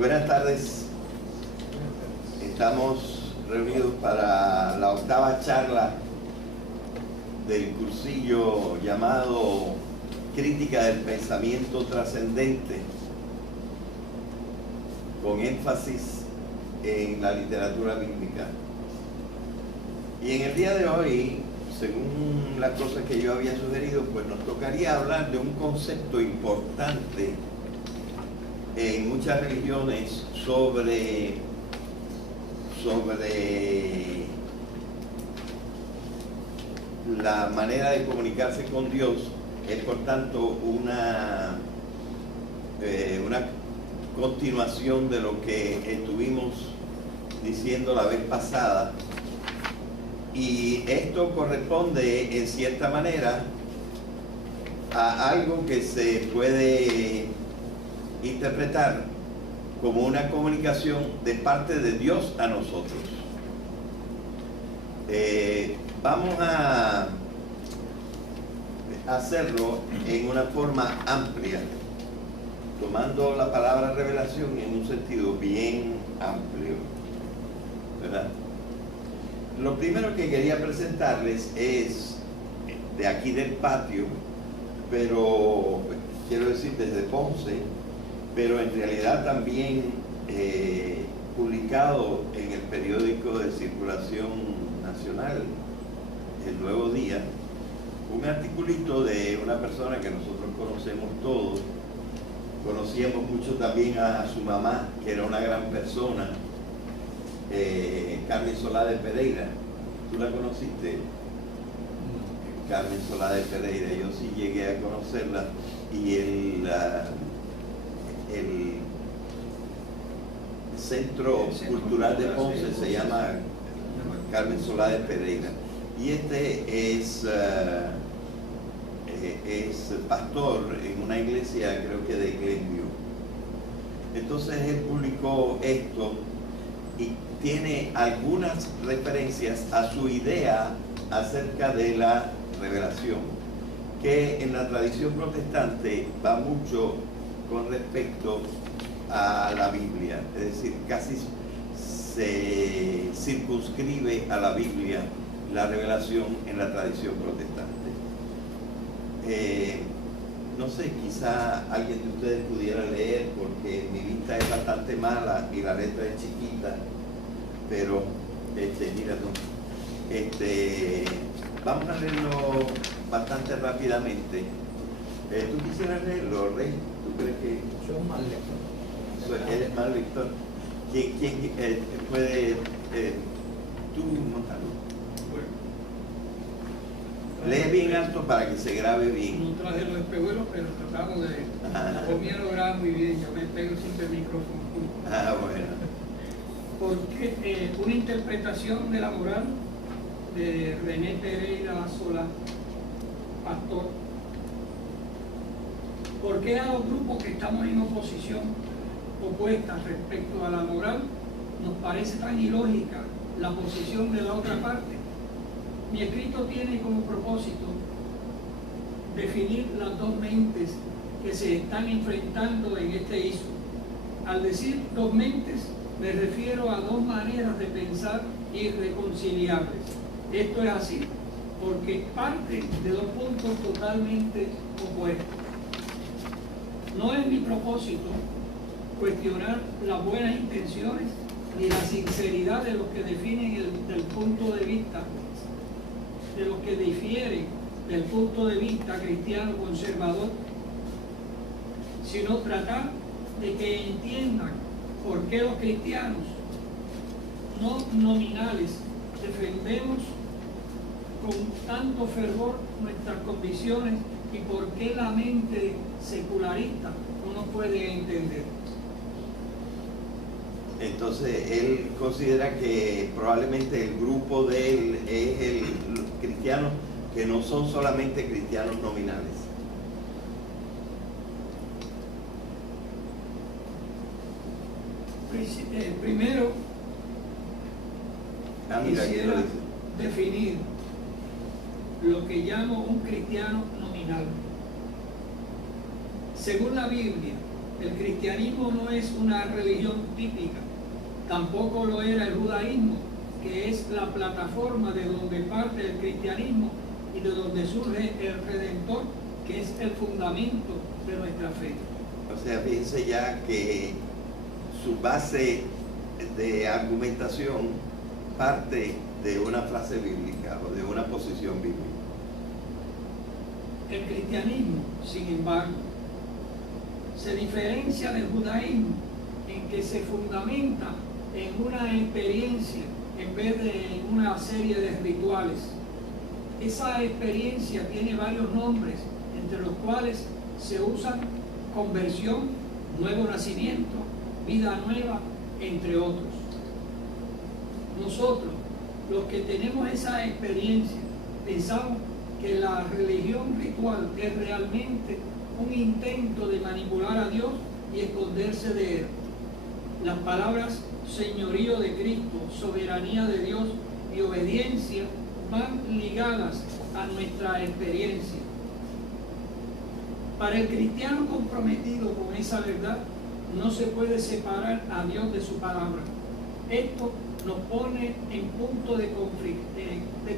Buenas tardes. Estamos reunidos para la octava charla del cursillo llamado Crítica del Pensamiento Trascendente, con énfasis en la literatura bíblica. Y en el día de hoy, según las cosas que yo había sugerido, pues nos tocaría hablar de un concepto importante en muchas religiones sobre la manera de comunicarse con Dios. Es por tanto una continuación de lo que estuvimos diciendo la vez pasada, y esto corresponde en cierta manera a algo que se puede interpretar como una comunicación de parte de Dios a nosotros. Vamos a hacerlo en una forma amplia, tomando la palabra revelación en un sentido bien amplio, ¿verdad? Lo primero que quería presentarles es de aquí del patio, pero quiero decir desde Ponce, pero en realidad también publicado en el periódico de circulación nacional, El Nuevo Día, un articulito de una persona que nosotros conocemos todos. Conocíamos mucho también a su mamá, que era una gran persona, Carmen Solá de Pereira. ¿Tú la conociste? Carmen Solá de Pereira. Yo sí llegué a conocerla, y el Centro Cultural de Ponce se llama Carmen Solá de Pereira, y este es pastor en una iglesia, creo que de Glenview. Entonces él publicó esto y tiene algunas referencias a su idea acerca de la revelación, que en la tradición protestante va mucho con respecto a la Biblia, es decir, casi se circunscribe a la Biblia la revelación en la tradición protestante. No sé, quizá alguien de ustedes pudiera leer, porque mi vista es bastante mala y la letra es chiquita, pero mira tú, vamos a leerlo bastante rápidamente. ¿Tú quisieras leerlo, Rey? ¿Tú crees que...? Yo más lector. ¿Eres más lector? ¿Quién puede...? Tú, Montalvo. Bueno. Lee bien alto para que se grabe bien. No traje los espejuelos, pero tratamos de... Conmigo lo graba muy bien, yo me pego siempre el micrófono. Ah, bueno. Porque una interpretación de la moral de René Pereira Solá, pastor. ¿Por qué a los grupos que estamos en oposición opuesta respecto a la moral nos parece tan ilógica la posición de la otra parte? Mi escrito tiene como propósito definir las dos mentes que se están enfrentando en este ISO. Al decir dos mentes, me refiero a dos maneras de pensar irreconciliables. Esto es así, porque parten de dos puntos totalmente opuestos. No es mi propósito cuestionar las buenas intenciones ni la sinceridad de los que definen el punto de vista, de los que difieren del punto de vista cristiano conservador, sino tratar de que entiendan por qué los cristianos no nominales defendemos con tanto fervor nuestras convicciones y por qué la mente secularista no nos puede entender. Entonces él considera que probablemente el grupo de él es el cristiano que no son solamente cristianos nominales. Primero, Mira, quisiera definir lo que llamo un cristiano nominal. Según la Biblia, El cristianismo no es una religión típica, tampoco lo era el judaísmo, que es la plataforma de donde parte el cristianismo y de donde surge el Redentor, que es el fundamento de nuestra fe. O sea, fíjense ya que su base de argumentación parte de una frase bíblica o de una posición bíblica. El cristianismo, sin embargo, se diferencia del judaísmo en que se fundamenta en una experiencia en vez de en una serie de rituales. Esa experiencia tiene varios nombres, entre los cuales se usan conversión, nuevo nacimiento, vida nueva, entre otros. Nosotros, los que tenemos esa experiencia, pensamos que la religión ritual es realmente un intento de manipular a Dios y esconderse de Él. Las palabras señorío de Cristo, soberanía de Dios y obediencia van ligadas a nuestra experiencia. Para el cristiano comprometido con esa verdad, no se puede separar a Dios de su palabra. Esto nos pone en punto de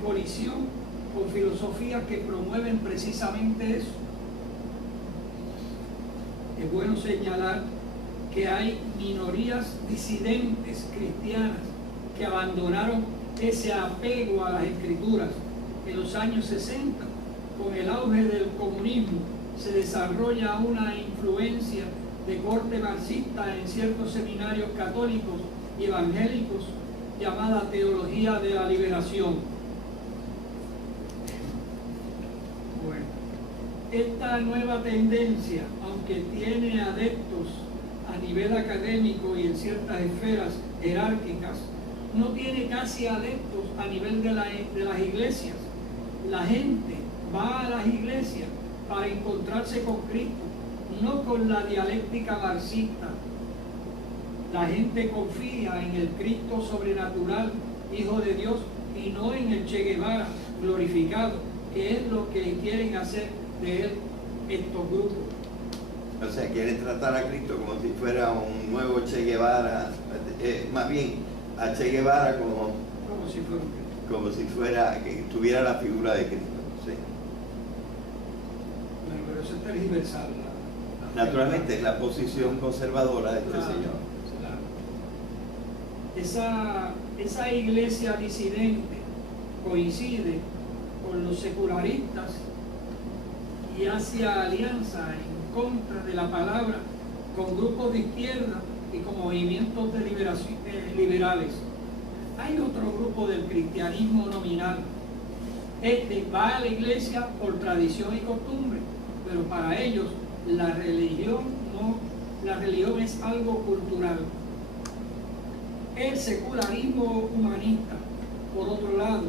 colisión con filosofías que promueven precisamente eso. Es bueno señalar que hay minorías disidentes cristianas que abandonaron ese apego a las escrituras. En los años 60, con el auge del comunismo, se desarrolla una influencia de corte marxista en ciertos seminarios católicos y evangélicos llamada teología de la liberación. Bueno, esta nueva tendencia, aunque tiene adeptos a nivel académico y en ciertas esferas jerárquicas, no tiene casi adeptos a nivel de las iglesias. La gente va a las iglesias para encontrarse con Cristo, no con la dialéctica marxista. La gente confía en el Cristo sobrenatural, Hijo de Dios, y no en el Che Guevara glorificado, que es lo que quieren hacer de él estos grupos. O sea, quieren tratar a Cristo como si fuera un nuevo Che Guevara, más bien a Che Guevara como si fuera que tuviera la figura de Cristo. Sí. Bueno, pero eso es tergiversar. Naturalmente, es la posición conservadora de este señor. Esa iglesia disidente coincide con los secularistas y hace alianza en contra de la palabra con grupos de izquierda y con movimientos de liberación, liberales. Hay otro grupo del cristianismo nominal. Este va a la iglesia por tradición y costumbre, pero para ellos la religión es algo cultural. El secularismo humanista, por otro lado,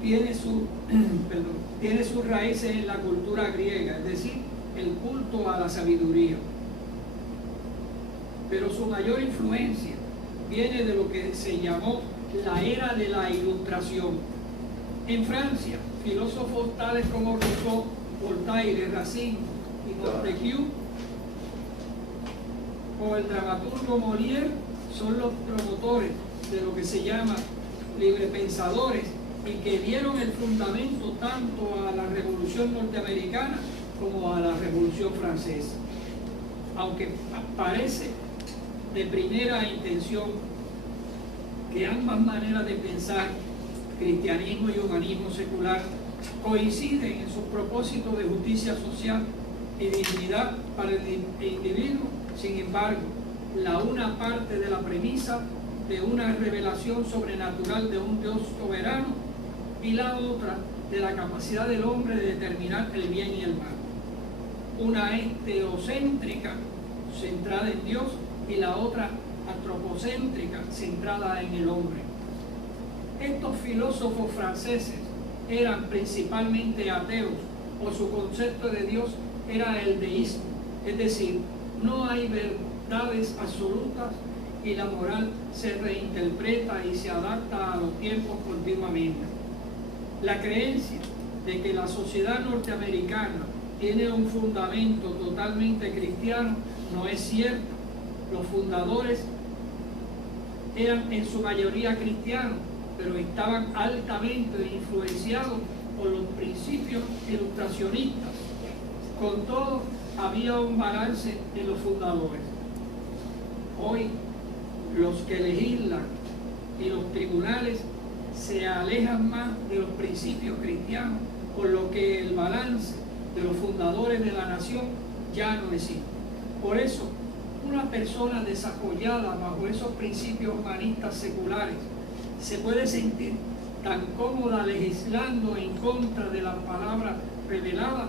tiene sus raíces en la cultura griega, es decir, el culto a la sabiduría. Pero su mayor influencia viene de lo que se llamó la era de la Ilustración. En Francia, filósofos tales como Rousseau, Voltaire, Racine y Montesquieu, o el dramaturgo Molière, son los promotores de lo que se llama librepensadores y que dieron el fundamento tanto a la Revolución Norteamericana como a la Revolución Francesa. Aunque parece de primera intención que ambas maneras de pensar, cristianismo y humanismo secular, coinciden en sus propósitos de justicia social y dignidad para el individuo. Sin embargo, la una parte de la premisa de una revelación sobrenatural de un Dios soberano y la otra de la capacidad del hombre de determinar el bien y el mal. Una es teocéntrica, centrada en Dios, y la otra antropocéntrica, centrada en el hombre. Estos filósofos franceses eran principalmente ateos, o su concepto de Dios era el deísmo, es decir, no hay verdades absolutas y la moral se reinterpreta y se adapta a los tiempos continuamente. La creencia de que la sociedad norteamericana tiene un fundamento totalmente cristiano no es cierto. Los fundadores eran en su mayoría cristianos, pero estaban altamente influenciados por los principios ilustracionistas. Con todo, había un balance en los fundadores. Hoy, los que legislan y los tribunales se alejan más de los principios cristianos, por lo que el balance de los fundadores de la nación ya no existe. Por eso, una persona desapoyada bajo esos principios humanistas seculares se puede sentir tan cómoda legislando en contra de la palabra revelada.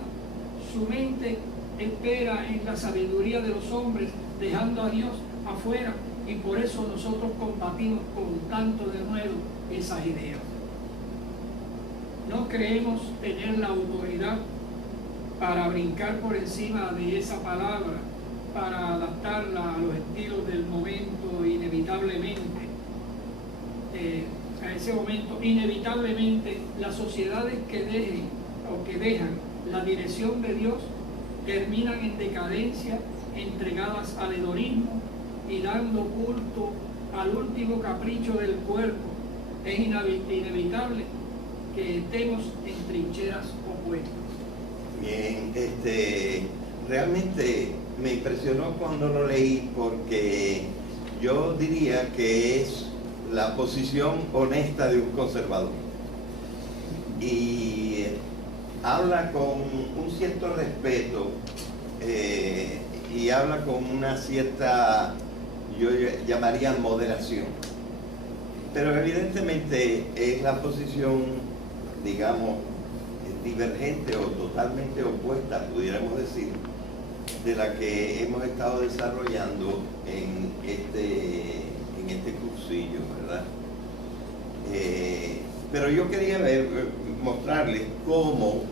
Su mente espera en la sabiduría de los hombres, dejando a Dios afuera, y por eso nosotros combatimos con tanto denuedo esas ideas. No creemos tener la autoridad para brincar por encima de esa palabra, para adaptarla a los estilos del momento inevitablemente. A ese momento, inevitablemente, las sociedades que dejan la dirección de Dios terminan en decadencia, entregadas al hedonismo y dando culto al último capricho del cuerpo. Es inevitable que estemos en trincheras opuestas. Bien, realmente me impresionó cuando lo leí, porque yo diría que es la posición honesta de un conservador. Y habla con un cierto respeto y habla con una cierta, yo llamaría moderación. Pero evidentemente es la posición, digamos, divergente o totalmente opuesta, pudiéramos decir, de la que hemos estado desarrollando en este cursillo, ¿verdad? Pero yo quería mostrarles cómo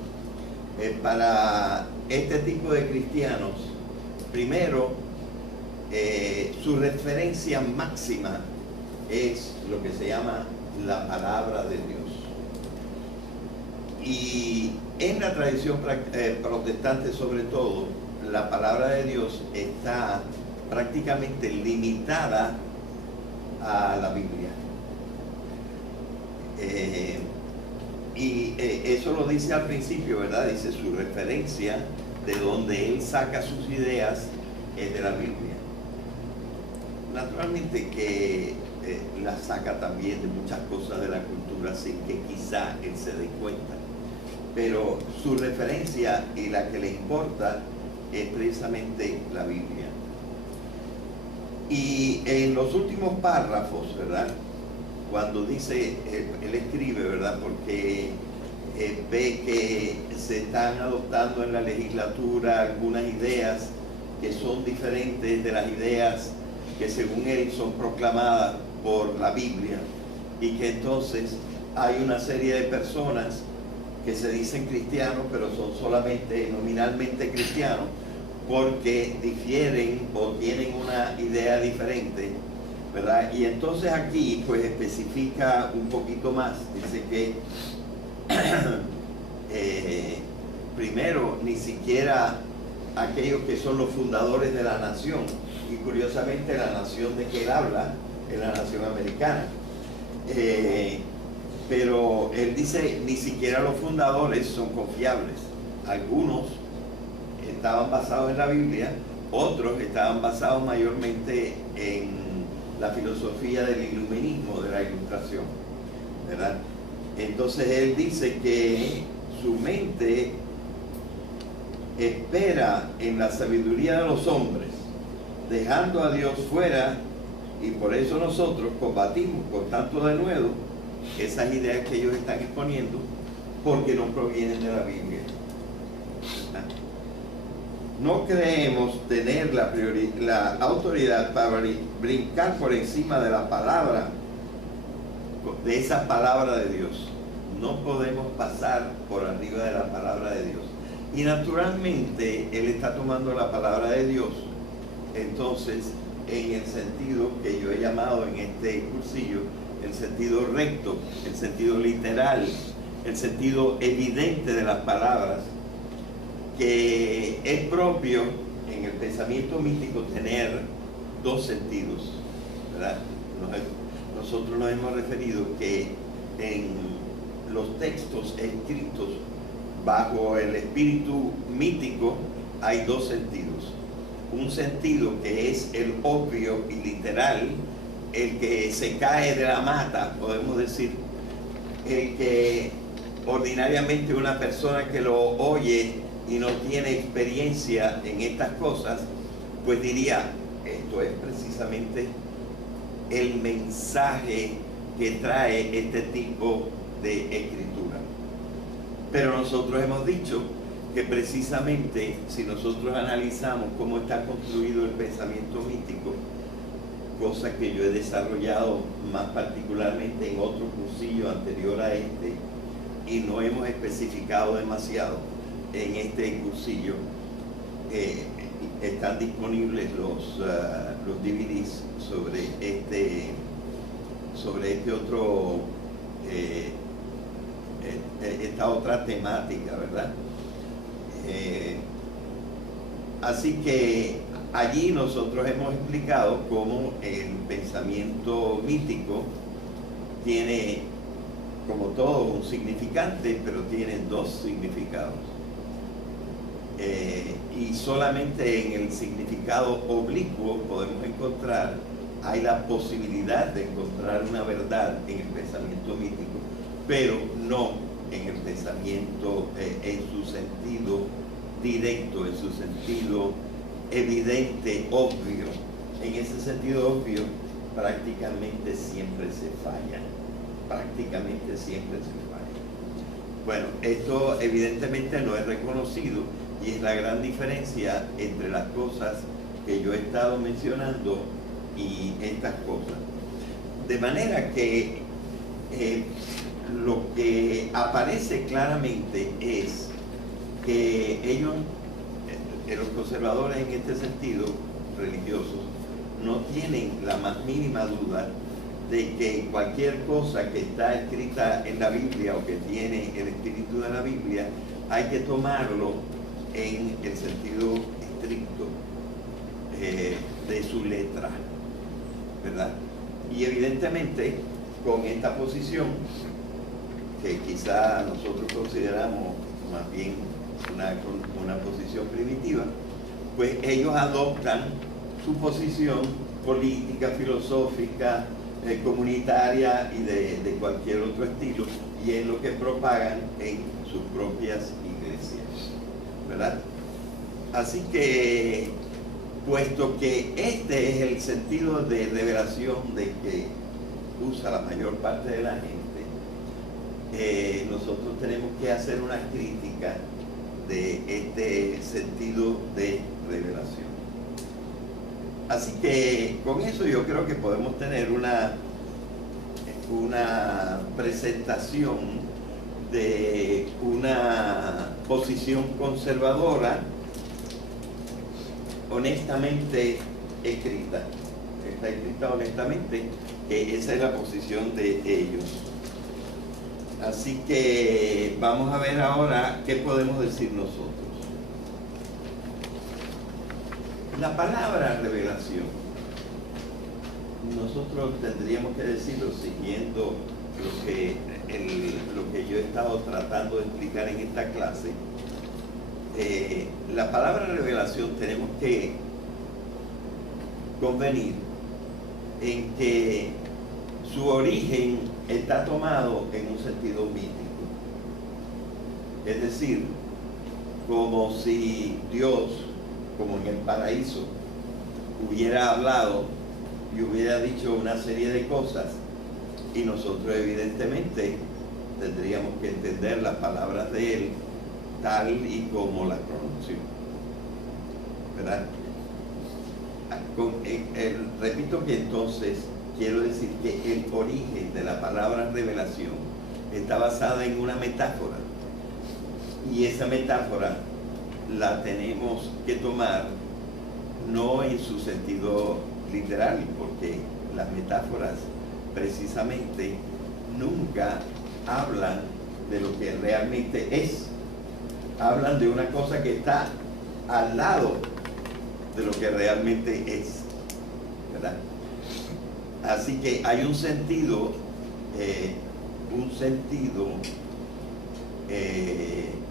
para este tipo de cristianos, primero, su referencia máxima es lo que se llama la palabra de Dios. Y en la tradición protestante, sobre todo, la palabra de Dios está prácticamente limitada a la Biblia. Eso lo dice al principio, ¿verdad? Dice su referencia de donde él saca sus ideas es de la Biblia. Naturalmente que la saca también de muchas cosas de la cultura sin que quizá él se dé cuenta. Pero su referencia y la que le importa es precisamente la Biblia. Y en los últimos párrafos, ¿verdad? Cuando dice, él escribe, ¿verdad? Porque ve que se están adoptando en la legislatura algunas ideas que son diferentes de las ideas que según él son proclamadas por la Biblia, y que entonces hay una serie de personas que se dicen cristianos, pero son solamente nominalmente cristianos, porque difieren o tienen una idea diferente, ¿verdad? Y entonces aquí pues especifica un poquito más, dice que primero, ni siquiera aquellos que son los fundadores de la nación, y curiosamente la nación de que él habla es la nación americana, pero él dice ni siquiera los fundadores son confiables. Algunos estaban basados en la Biblia, otros estaban basados mayormente en la filosofía del iluminismo, de la ilustración, ¿verdad? Entonces él dice que su mente espera en la sabiduría de los hombres, dejando a Dios fuera, y por eso nosotros combatimos con tanto denuedo esas ideas que ellos están exponiendo, porque no provienen de la Biblia. No creemos tener la autoridad para brincar por encima de la palabra, de esa palabra de Dios. No podemos pasar por arriba de la palabra de Dios. Y naturalmente él está tomando la palabra de Dios, entonces, en el sentido que yo he llamado en este cursillo, el sentido recto, el sentido literal, el sentido evidente de las palabras, que es propio en el pensamiento místico tener dos sentidos, ¿verdad? Nosotros nos hemos referido que en los textos escritos bajo el espíritu mítico hay dos sentidos. Un sentido que es el obvio y literal, el que se cae de la mata, podemos decir, el que ordinariamente una persona que lo oye y no tiene experiencia en estas cosas, pues diría, esto es precisamente el mensaje que trae este tipo de escritura. Pero nosotros hemos dicho que precisamente si nosotros analizamos cómo está construido el pensamiento mítico, cosa que yo he desarrollado más particularmente en otro cursillo anterior a este, y no hemos especificado demasiado en este cursillo, están disponibles los DVDs sobre esta otra temática, ¿verdad? Así que allí nosotros hemos explicado cómo el pensamiento mítico tiene, como todo, un significante, pero tiene dos significados. Y solamente en el significado oblicuo podemos encontrar, hay la posibilidad de encontrar una verdad en el pensamiento mítico, pero no en el pensamiento en su sentido directo, en su sentido evidente, obvio. En ese sentido obvio prácticamente siempre se falla. Prácticamente siempre se falla. Bueno, esto evidentemente no es reconocido y es la gran diferencia entre las cosas que yo he estado mencionando y estas cosas. De manera que lo que aparece claramente es que ellos, los conservadores en este sentido, religiosos, no tienen la más mínima duda de que cualquier cosa que está escrita en la Biblia o que tiene el espíritu de la Biblia, hay que tomarlo en el sentido estricto de su letra, ¿verdad? Y evidentemente con esta posición, que quizá nosotros consideramos más bien una posición primitiva, pues ellos adoptan su posición política, filosófica, comunitaria y de cualquier otro estilo, y es lo que propagan en sus propias iglesias, ¿verdad? Así que, puesto que este es el sentido de revelación de que usa la mayor parte de la gente, nosotros tenemos que hacer una crítica de este sentido de revelación. Así que con eso yo creo que podemos tener una presentación de una posición conservadora honestamente escrita. Está escrita honestamente, que esa es la posición de ellos. Así que vamos a ver ahora qué podemos decir nosotros. La palabra revelación, nosotros tendríamos que decirlo siguiendo lo que yo he estado tratando de explicar en esta clase. La palabra revelación tenemos que convenir en que su origen está tomado en un sentido mítico. Es decir, como si Dios, como en el paraíso, hubiera hablado y hubiera dicho una serie de cosas, y nosotros evidentemente tendríamos que entender las palabras de Él tal y como las pronunció, ¿verdad? Repito que entonces quiero decir que el origen de la palabra revelación está basada en una metáfora, y esa metáfora la tenemos que tomar no en su sentido literal, porque las metáforas precisamente nunca hablan de lo que realmente es, hablan de una cosa que está al lado de lo que realmente es, ¿verdad? Así que hay un sentido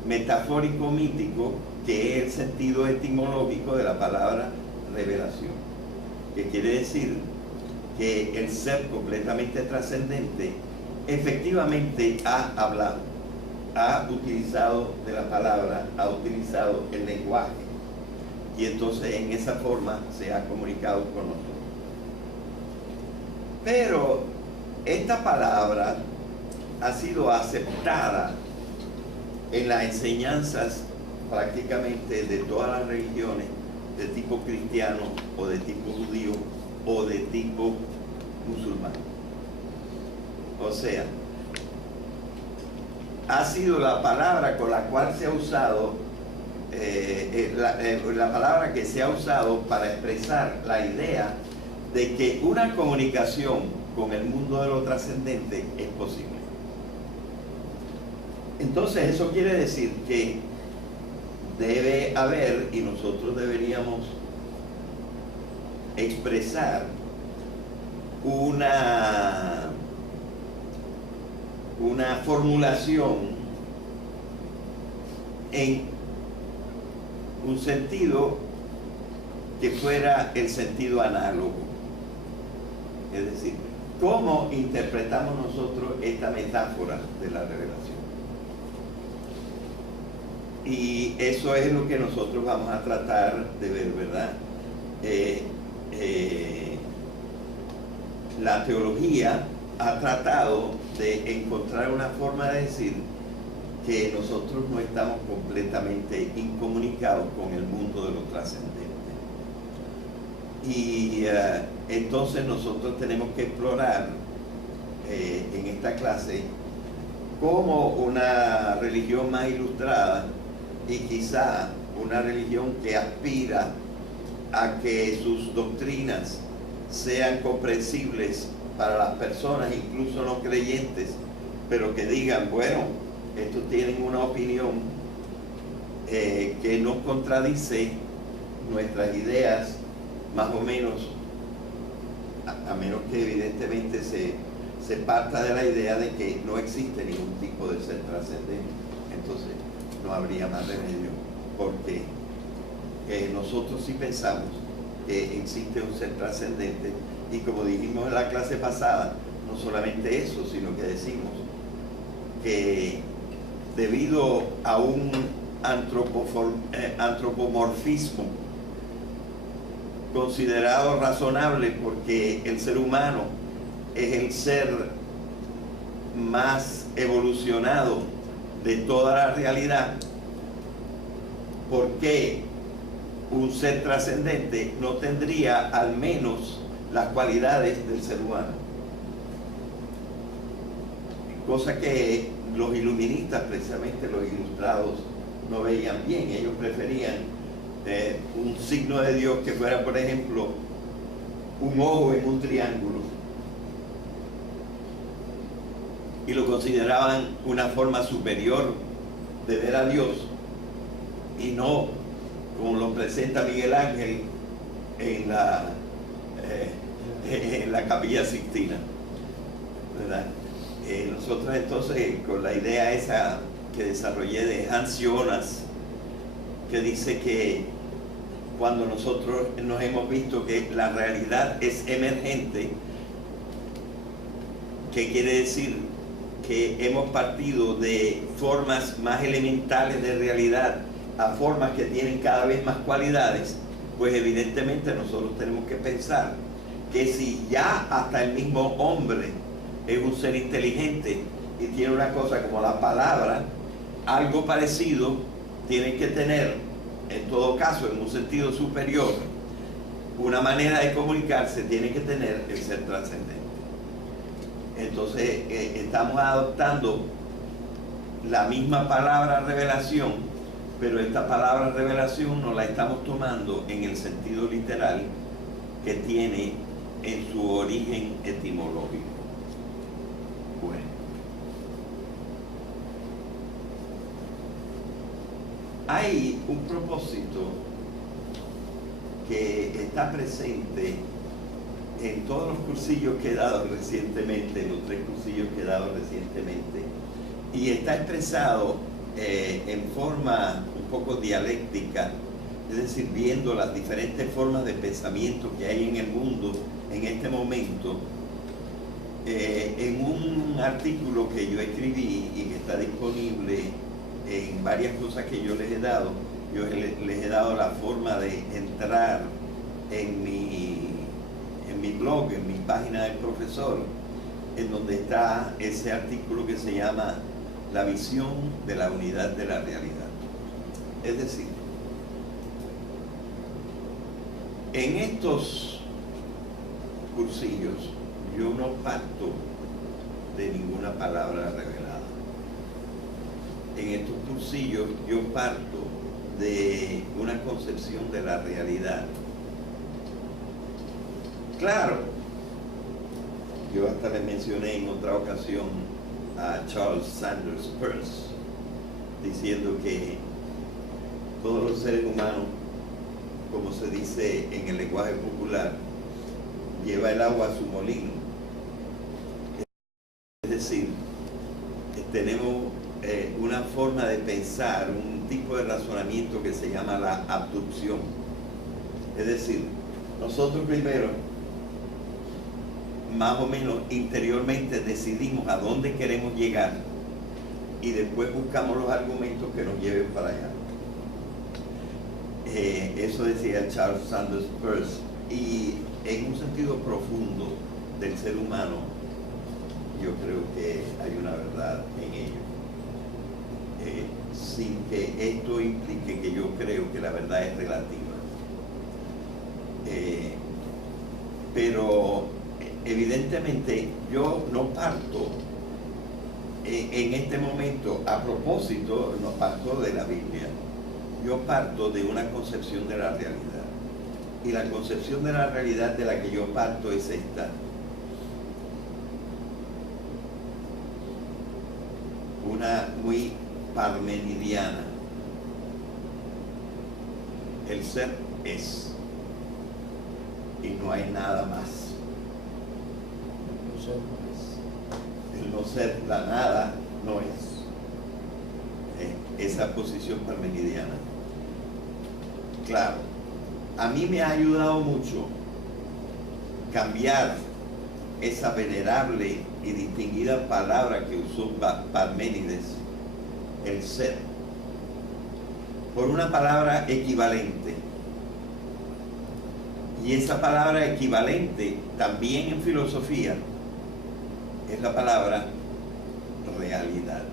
metafórico mítico, que es el sentido etimológico de la palabra revelación, que quiere decir que el ser completamente trascendente efectivamente ha hablado, ha utilizado de la palabra, ha utilizado el lenguaje, y entonces en esa forma se ha comunicado con nosotros. Pero esta palabra ha sido aceptada en las enseñanzas prácticamente de todas las religiones de tipo cristiano o de tipo judío o de tipo musulmán. O sea, ha sido la palabra con la cual se ha usado, la palabra que se ha usado para expresar la idea de que una comunicación con el mundo de lo trascendente es posible. Entonces eso quiere decir que debe haber, y nosotros deberíamos expresar una formulación en un sentido que fuera el sentido análogo. Es decir, ¿cómo interpretamos nosotros esta metáfora de la revelación? Y eso es lo que nosotros vamos a tratar de ver, ¿verdad? La teología ha tratado de encontrar una forma de decir que nosotros no estamos completamente incomunicados con el mundo de lo trascendente. Y entonces nosotros tenemos que explorar en esta clase cómo una religión más ilustrada, y quizá una religión que aspira a que sus doctrinas sean comprensibles para las personas, incluso no creyentes, pero que digan, bueno, estos tienen una opinión que no contradice nuestras ideas, más o menos, a menos que evidentemente se parta de la idea de que no existe ningún tipo de ser trascendente. Entonces no habría más remedio, porque nosotros sí pensamos que existe un ser trascendente, y como dijimos en la clase pasada, no solamente eso, sino que decimos que debido a un antropomorfismo considerado razonable, porque el ser humano es el ser más evolucionado de toda la realidad, ¿por qué un ser trascendente no tendría al menos las cualidades del ser humano? Cosa que los iluministas, precisamente los ilustrados, no veían bien. Ellos preferían un signo de Dios que fuera, por ejemplo, un ojo en un triángulo, y lo consideraban una forma superior de ver a Dios, y no como lo presenta Miguel Ángel en la Capilla Sixtina, ¿verdad? Nosotros entonces, con la idea esa que desarrollé de Hans Jonas, que dice que cuando nosotros nos hemos visto que la realidad es emergente, que quiere decir que hemos partido de formas más elementales de realidad a formas que tienen cada vez más cualidades, pues evidentemente nosotros tenemos que pensar que si ya hasta el mismo hombre es un ser inteligente y tiene una cosa como la palabra, algo parecido tiene que tener, en todo caso, en un sentido superior, una manera de comunicarse tiene que tener el ser trascendente. Entonces estamos adoptando la misma palabra revelación, pero esta palabra revelación no la estamos tomando en el sentido literal que tiene en su origen etimológico. Bueno, hay un propósito que está presente en todos los cursillos que he dado recientemente, los 3 cursillos que he dado recientemente, y está expresado en forma un poco dialéctica, es decir, viendo las diferentes formas de pensamiento que hay en el mundo en este momento, en un artículo que yo escribí y que está disponible en varias cosas que yo les he dado. Yo les he dado la forma de entrar en mi blog, en mi página del profesor, en donde está ese artículo que se llama La visión de la unidad de la realidad. Es decir, en estos cursillos yo no parto de ninguna palabra revelada. En estos cursillos yo parto de una concepción de la realidad. Claro, yo hasta le mencioné en otra ocasión a Charles Sanders Peirce, diciendo que todos los seres humanos, como se dice en el lenguaje popular, lleva el agua a su molino. Es decir, tenemos una forma de pensar, un tipo de razonamiento que se llama la abducción. Es decir, nosotros primero, más o menos interiormente, decidimos a dónde queremos llegar y después buscamos los argumentos que nos lleven para allá. Eso decía Charles Sanders Peirce, y en un sentido profundo del ser humano, yo creo que hay una verdad en ello. Sin que esto implique que yo creo que la verdad es relativa. Pero evidentemente yo no parto en este momento, a propósito, no parto de la Biblia. Yo parto de una concepción de la realidad. Y la concepción de la realidad de la que yo parto es esta. Una muy parmenidiana. El ser es. Y no hay nada más. El no ser, la nada, no es. Esa posición parmenidiana. Claro, a mí me ha ayudado mucho cambiar esa venerable y distinguida palabra que usó Parménides, el ser, por una palabra equivalente. Y esa palabra equivalente también en filosofía es la palabra realidad.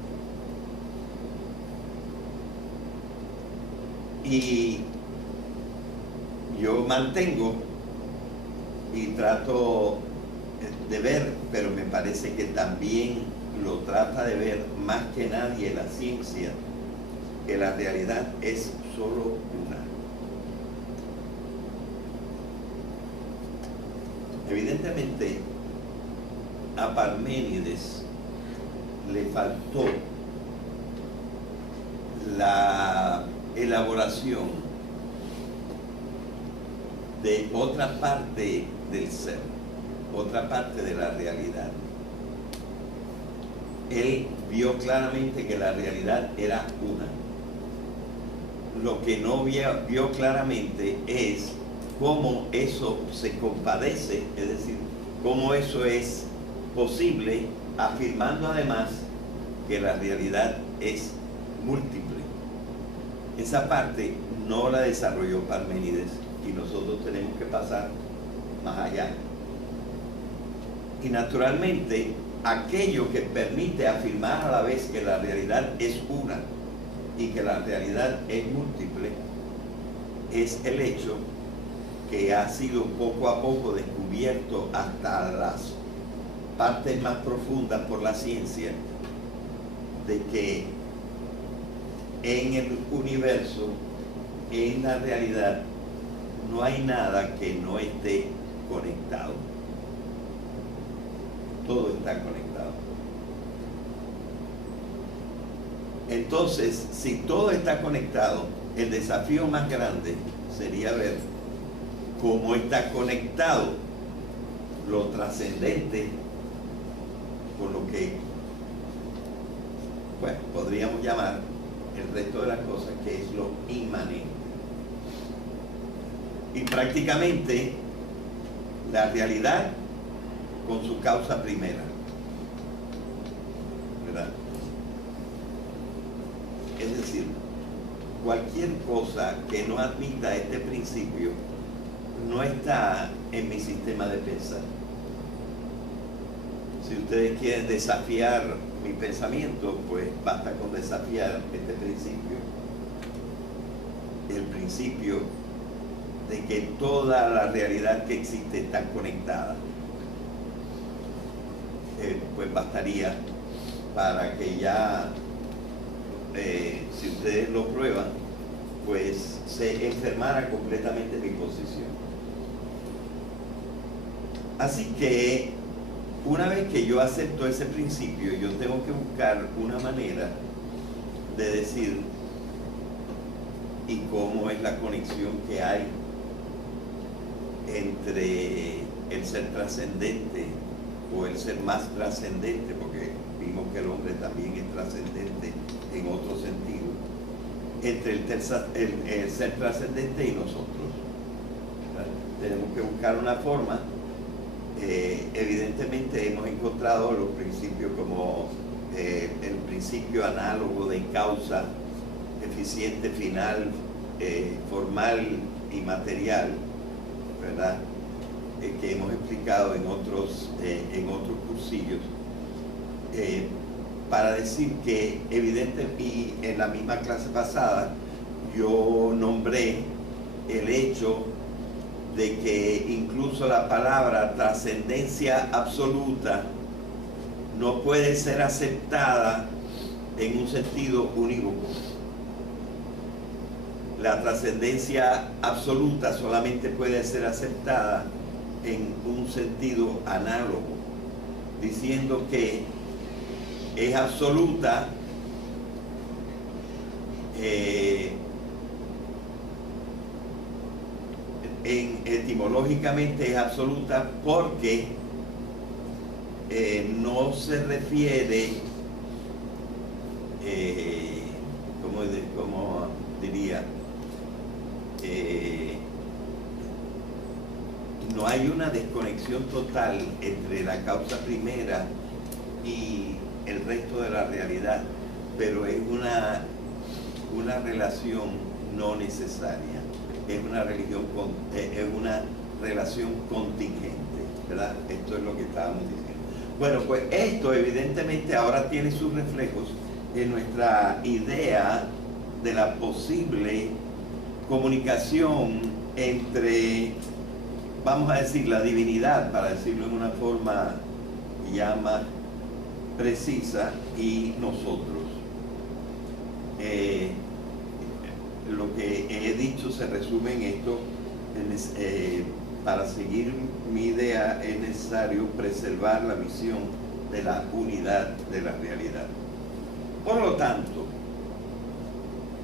Y yo mantengo y trato de ver, pero me parece que también lo trata de ver más que nadie la ciencia, que la realidad es solo una. Evidentemente, a Parménides le faltó la elaboración de otra parte del ser, otra parte de la realidad. Él vio claramente que la realidad era una. Lo que no vio claramente es cómo eso se compadece, es decir, cómo eso es posible, afirmando además que la realidad es múltiple. Esa parte no la desarrolló Parménides y nosotros tenemos que pasar más allá. Y naturalmente, aquello que permite afirmar a la vez que la realidad es una y que la realidad es múltiple es el hecho que ha sido poco a poco descubierto hasta las partes más profundas por la ciencia, de que en el universo, en la realidad, no hay nada que no esté conectado. Todo está conectado. Entonces, si todo está conectado, el desafío más grande sería ver cómo está conectado lo trascendente con lo que, bueno, podríamos llamar el resto de las cosas, que es lo inmanente. Y prácticamente la realidad con su causa primera, ¿verdad? Es decir, cualquier cosa que no admita este principio no está en mi sistema de pensar. Si ustedes quieren desafiar mi pensamiento, pues basta con desafiar este principio. El principio de que toda la realidad que existe está conectada. Pues bastaría para que ya, si ustedes lo prueban, pues se enfermara completamente mi posición. Así que una vez que yo acepto ese principio, yo tengo que buscar una manera de decir y cómo es la conexión que hay entre el ser trascendente o el ser más trascendente, porque vimos que el hombre también es trascendente en otro sentido, entre el ser trascendente y nosotros. Tenemos que buscar una forma. Evidentemente hemos encontrado los principios como el principio análogo de causa, eficiente, final, formal y material, ¿verdad? Que hemos explicado en otros cursillos, para decir que evidentemente, y en la misma clase pasada yo nombré el hecho de que incluso la palabra trascendencia absoluta no puede ser aceptada en un sentido unívoco. La trascendencia absoluta solamente puede ser aceptada en un sentido análogo, diciendo que es absoluta etimológicamente es absoluta porque no se refiere, ¿cómo diría? No hay una desconexión total entre la causa primera y el resto de la realidad, pero es una relación no necesaria. Es una relación contingente, ¿verdad? Esto es lo que estábamos diciendo. Bueno, pues esto evidentemente ahora tiene sus reflejos en nuestra idea de la posible comunicación entre, vamos a decir, la divinidad, para decirlo en una forma ya más precisa, y nosotros. Lo que he dicho se resume en esto. Para seguir mi idea es necesario preservar la visión de la unidad de la realidad. Por lo tanto,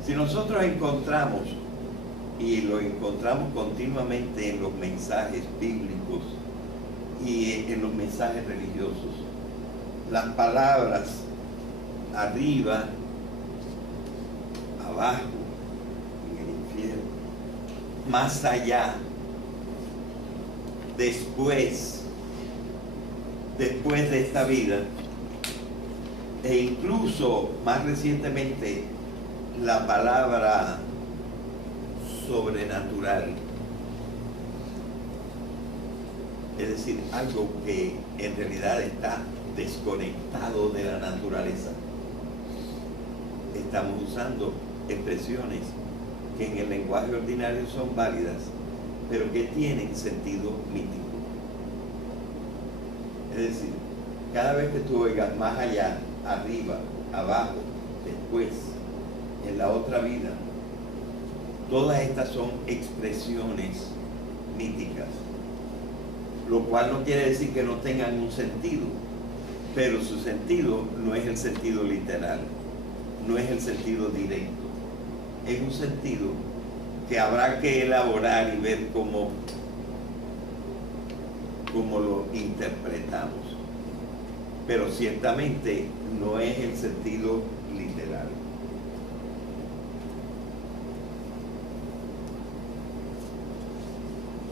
si nosotros encontramos, y lo encontramos continuamente en los mensajes bíblicos y en los mensajes religiosos, las palabras arriba, abajo, más allá, después de esta vida, e incluso más recientemente la palabra sobrenatural, es decir, algo que en realidad está desconectado de la naturaleza. Estamos usando expresiones que en el lenguaje ordinario son válidas, pero que tienen sentido mítico. Es decir, cada vez que tú oigas más allá, arriba, abajo, después, en la otra vida, todas estas son expresiones míticas, lo cual no quiere decir que no tengan un sentido, pero su sentido no es el sentido literal, no es el sentido directo. Es un sentido que habrá que elaborar y ver cómo como lo interpretamos. Pero ciertamente no es el sentido literal.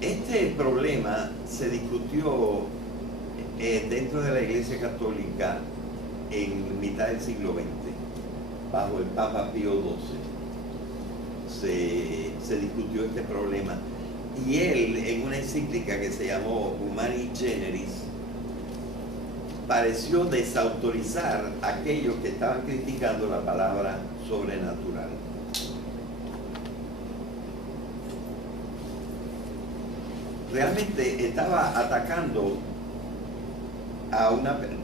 Este problema se discutió dentro de la Iglesia Católica en mitad del siglo XX, bajo el Papa Pío XII. Se discutió este problema. Y él, en una encíclica que se llamó Humani Generis, pareció desautorizar a aquellos que estaban criticando la palabra sobrenatural. Realmente estaba atacando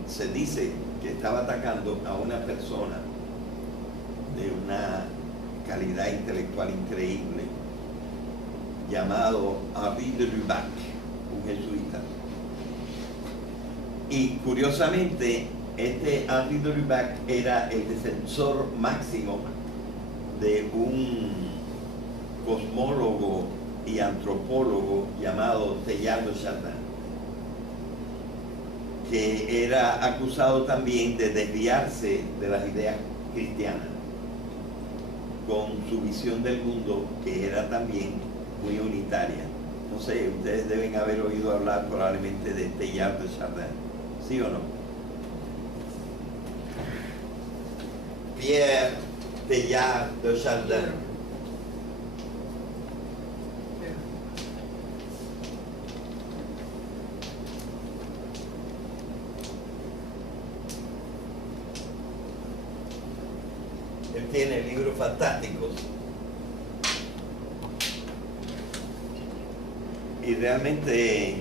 se dice que estaba atacando a una persona de una calidad intelectual increíble, llamado Henri de Lubac, un jesuita. Y curiosamente, este Henri de Lubac era el defensor máximo de un cosmólogo y antropólogo llamado Teilhard de Chardin, que era acusado también de desviarse de las ideas cristianas, con su visión del mundo, que era también muy unitaria. No sé, ustedes deben haber oído hablar probablemente de Teilhard de Chardin, ¿sí o no? Pierre Teilhard de Chardin. Él tiene libros fantásticos. Y realmente,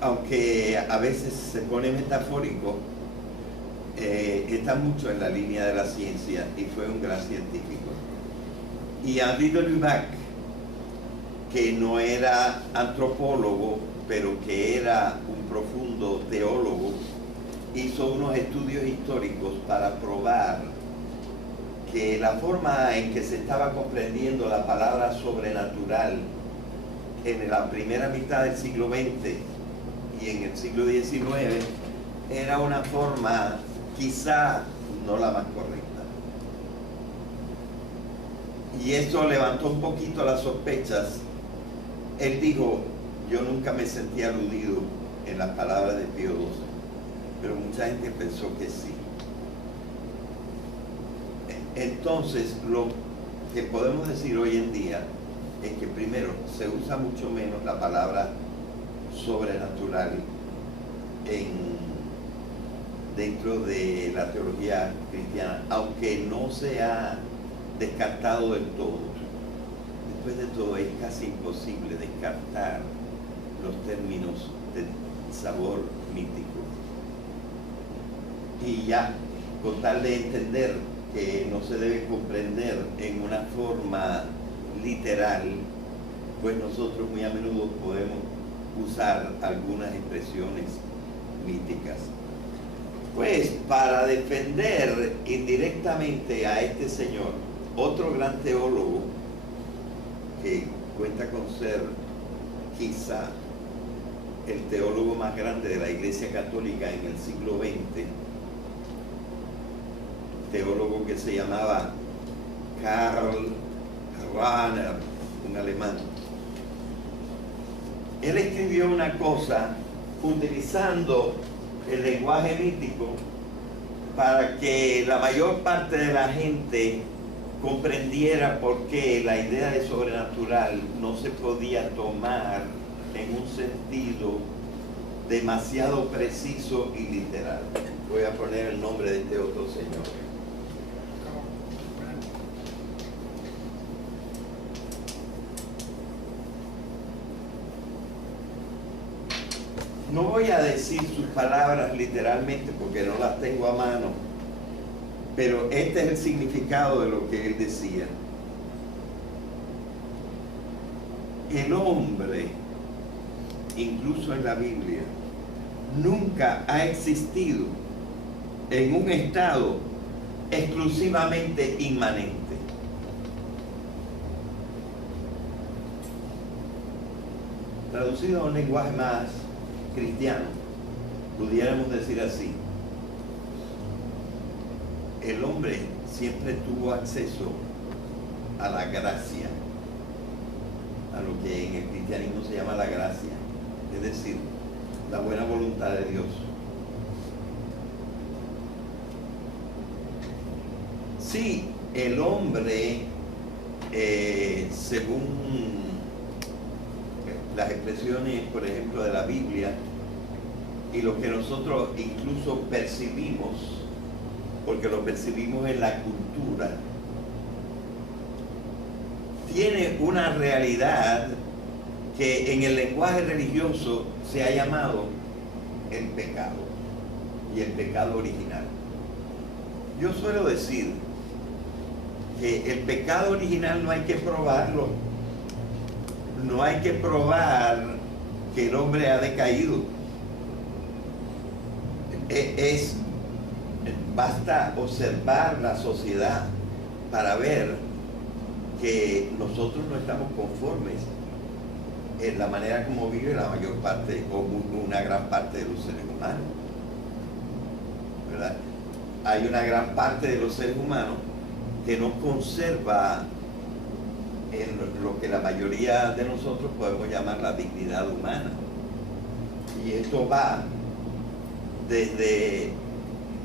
aunque a veces se pone metafórico, está mucho en la línea de la ciencia y fue un gran científico. Y Henri de Lubac, que no era antropólogo, pero que era un profundo teólogo, hizo unos estudios históricos para probar que la forma en que se estaba comprendiendo la palabra sobrenatural en la primera mitad del siglo XX y en el siglo XIX era una forma quizá no la más correcta. Y eso levantó un poquito las sospechas. Él dijo, yo nunca me sentí aludido en las palabras de Pío XII, pero mucha gente pensó que sí. Entonces, lo que podemos decir hoy en día es que primero se usa mucho menos la palabra sobrenatural dentro de la teología cristiana, aunque no se ha descartado del todo. Después de todo, es casi imposible descartar los términos de sabor mítico. Y ya, con tal de entender que no se debe comprender en una forma literal, pues nosotros muy a menudo podemos usar algunas expresiones míticas. Pues para defender indirectamente a este señor, otro gran teólogo que cuenta con ser quizá el teólogo más grande de la Iglesia Católica en el siglo XX, teólogo que se llamaba Karl Rahner, un alemán. Él escribió una cosa utilizando el lenguaje mítico para que la mayor parte de la gente comprendiera por qué la idea de sobrenatural no se podía tomar en un sentido demasiado preciso y literal. Voy a poner el nombre de este otro señor. No voy a decir sus palabras literalmente porque no las tengo a mano, pero este es el significado de lo que él decía. El hombre, incluso en la Biblia, nunca ha existido en un estado exclusivamente inmanente. Traducido a un lenguaje más cristiano, pudiéramos decir así: el hombre siempre tuvo acceso a la gracia, a lo que en el cristianismo se llama la gracia, es decir, la buena voluntad de Dios. Sí, el hombre, según las expresiones, por ejemplo, de la Biblia, y lo que nosotros incluso percibimos, porque lo percibimos en la cultura, tiene una realidad que en el lenguaje religioso se ha llamado el pecado, y el pecado original. Yo suelo decir que el pecado original no hay que probarlo, no hay que probar que el hombre ha decaído. Basta observar la sociedad para ver que nosotros no estamos conformes en la manera como vive la mayor parte o una gran parte de los seres humanos, ¿verdad? Hay una gran parte de los seres humanos que no conserva en lo que la mayoría de nosotros podemos llamar la dignidad humana. Y esto va desde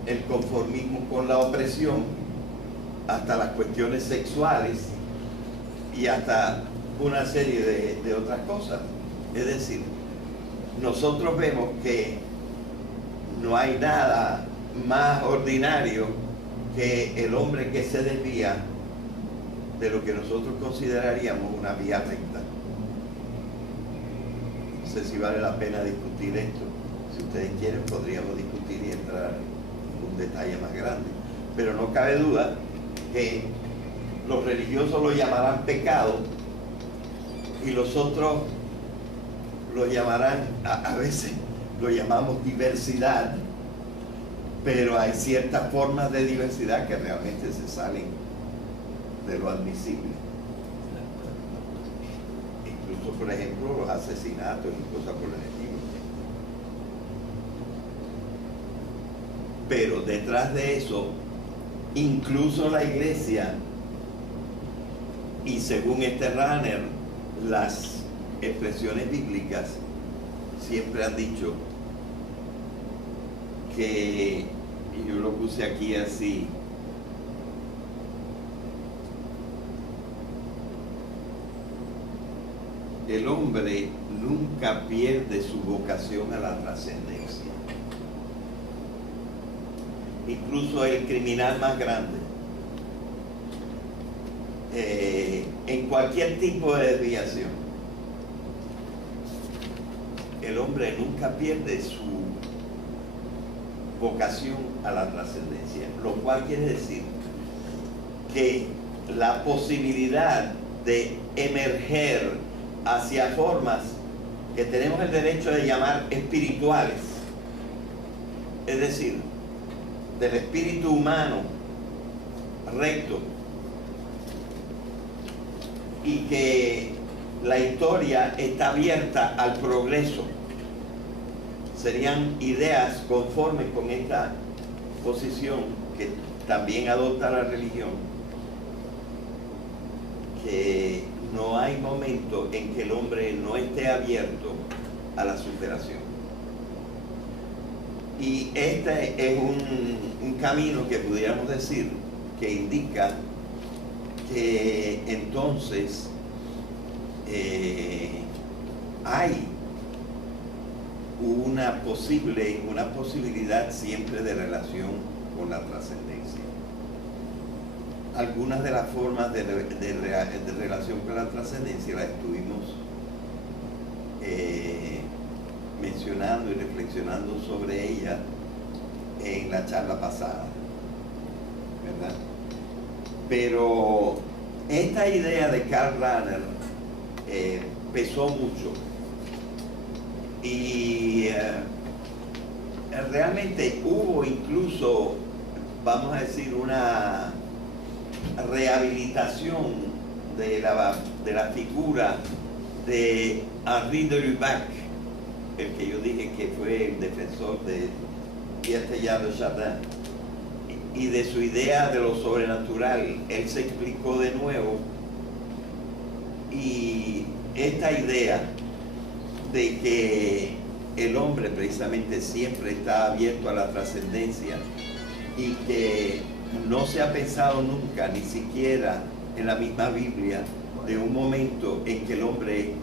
el conformismo con la opresión hasta las cuestiones sexuales y hasta una serie de otras cosas. Es decir, nosotros vemos que no hay nada más ordinario que el hombre que se desvía de lo que nosotros consideraríamos una vía recta. No sé si vale la pena discutir esto. Si ustedes quieren, podríamos discutir y entrar en un detalle más grande. Pero no cabe duda que los religiosos lo llamarán pecado y los otros lo llamarán, a veces lo llamamos diversidad, pero hay ciertas formas de diversidad que realmente se salen de lo admisible. Incluso, por ejemplo, los asesinatos y cosas por el estilo. Pero detrás de eso, incluso la iglesia, y según este Rahner, las expresiones bíblicas siempre han dicho que, y yo lo puse aquí así, el hombre nunca pierde su vocación a la trascendencia. Incluso el criminal más grande, en cualquier tipo de desviación, el hombre nunca pierde su vocación a la trascendencia, lo cual quiere decir que la posibilidad de emerger hacia formas que tenemos el derecho de llamar espirituales, es decir, del espíritu humano recto, y que la historia está abierta al progreso, serían ideas conformes con esta posición que también adopta la religión, que no hay momento en que el hombre no esté abierto a la superación. Y este es un camino que pudiéramos decir que indica que entonces hay una posibilidad siempre de relación con la trascendencia. Algunas de las formas de relación con la trascendencia las estuvimos mencionando y reflexionando sobre ella en la charla pasada, ¿verdad? Pero esta idea de Karl Rahner pesó mucho y realmente hubo incluso, vamos a decir, una rehabilitación de la figura de Henri de Lubac, el que yo dije que fue el defensor de Pierre Teilhard de Chardin, y de su idea de lo sobrenatural. Él se explicó de nuevo, y esta idea de que el hombre precisamente siempre está abierto a la trascendencia y que no se ha pensado nunca, ni siquiera en la misma Biblia, de un momento en que el hombre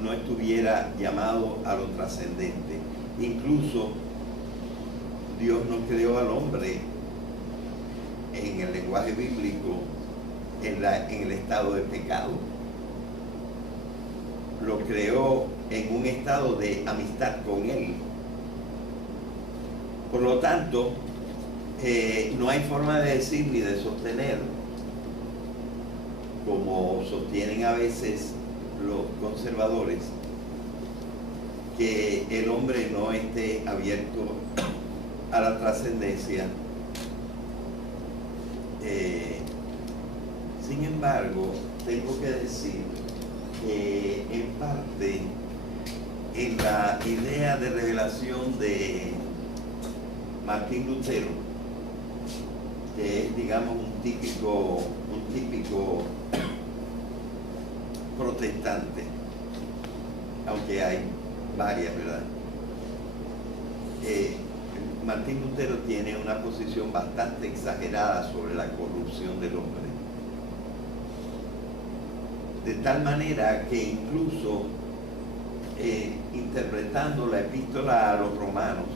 no estuviera llamado a lo trascendente. Incluso Dios no creó al hombre en el lenguaje bíblico en el estado de pecado. Lo creó en un estado de amistad con Él. Por lo tanto, no hay forma de decir ni de sostener, como sostienen a veces los conservadores, que el hombre no esté abierto a la trascendencia. Sin embargo, tengo que decir que en parte en la idea de revelación de Martín Lutero, que es, digamos, un típico protestante, aunque hay varias, ¿verdad? Martín Lutero tiene una posición bastante exagerada sobre la corrupción del hombre, de tal manera que incluso interpretando la epístola a los romanos,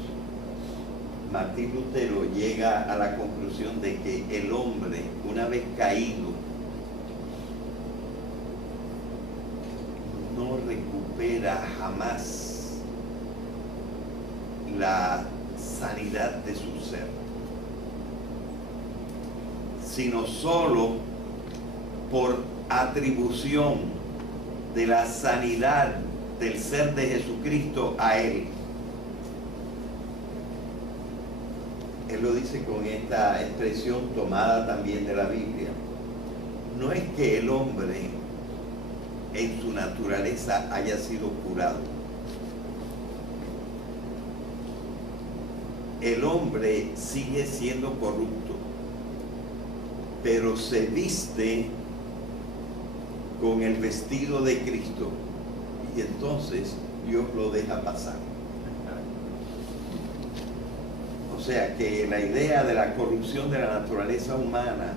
Martín Lutero llega a la conclusión de que el hombre, una vez caído, no recupera jamás la sanidad de su ser, sino solo por atribución de la sanidad del ser de Jesucristo a Él. Él lo dice con esta expresión tomada también de la Biblia. No es que el hombre en su naturaleza haya sido curado. El hombre sigue siendo corrupto, pero se viste con el vestido de Cristo, y entonces Dios lo deja pasar. O sea que la idea de la corrupción de la naturaleza humana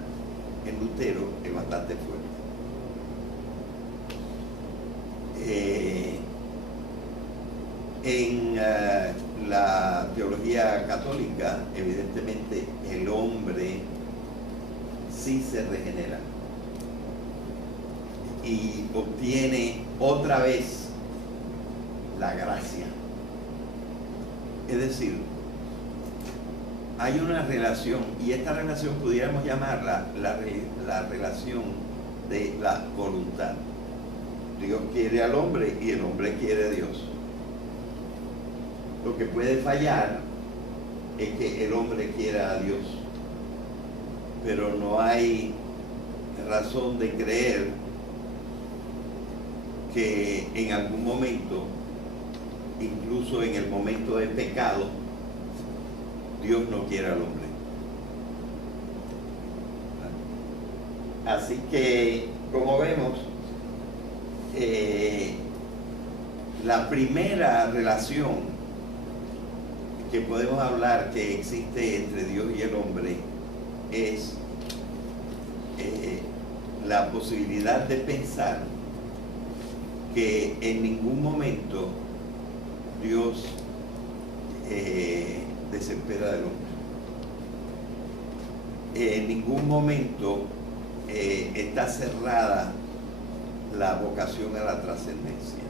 en Lutero es bastante fuerte. En la teología católica, evidentemente, el hombre sí se regenera y obtiene otra vez la gracia. Es decir, hay una relación, y esta relación pudiéramos llamarla la relación de la voluntad. Dios quiere al hombre y el hombre quiere a Dios. Lo que puede fallar es que el hombre quiera a Dios, pero no hay razón de creer que en algún momento, incluso en el momento de pecado, Dios no quiera al hombre. Así que, como vemos, la primera relación que podemos hablar que existe entre Dios y el hombre es la posibilidad de pensar que en ningún momento Dios desespera del hombre. En ningún momento está cerrada la vocación a la trascendencia.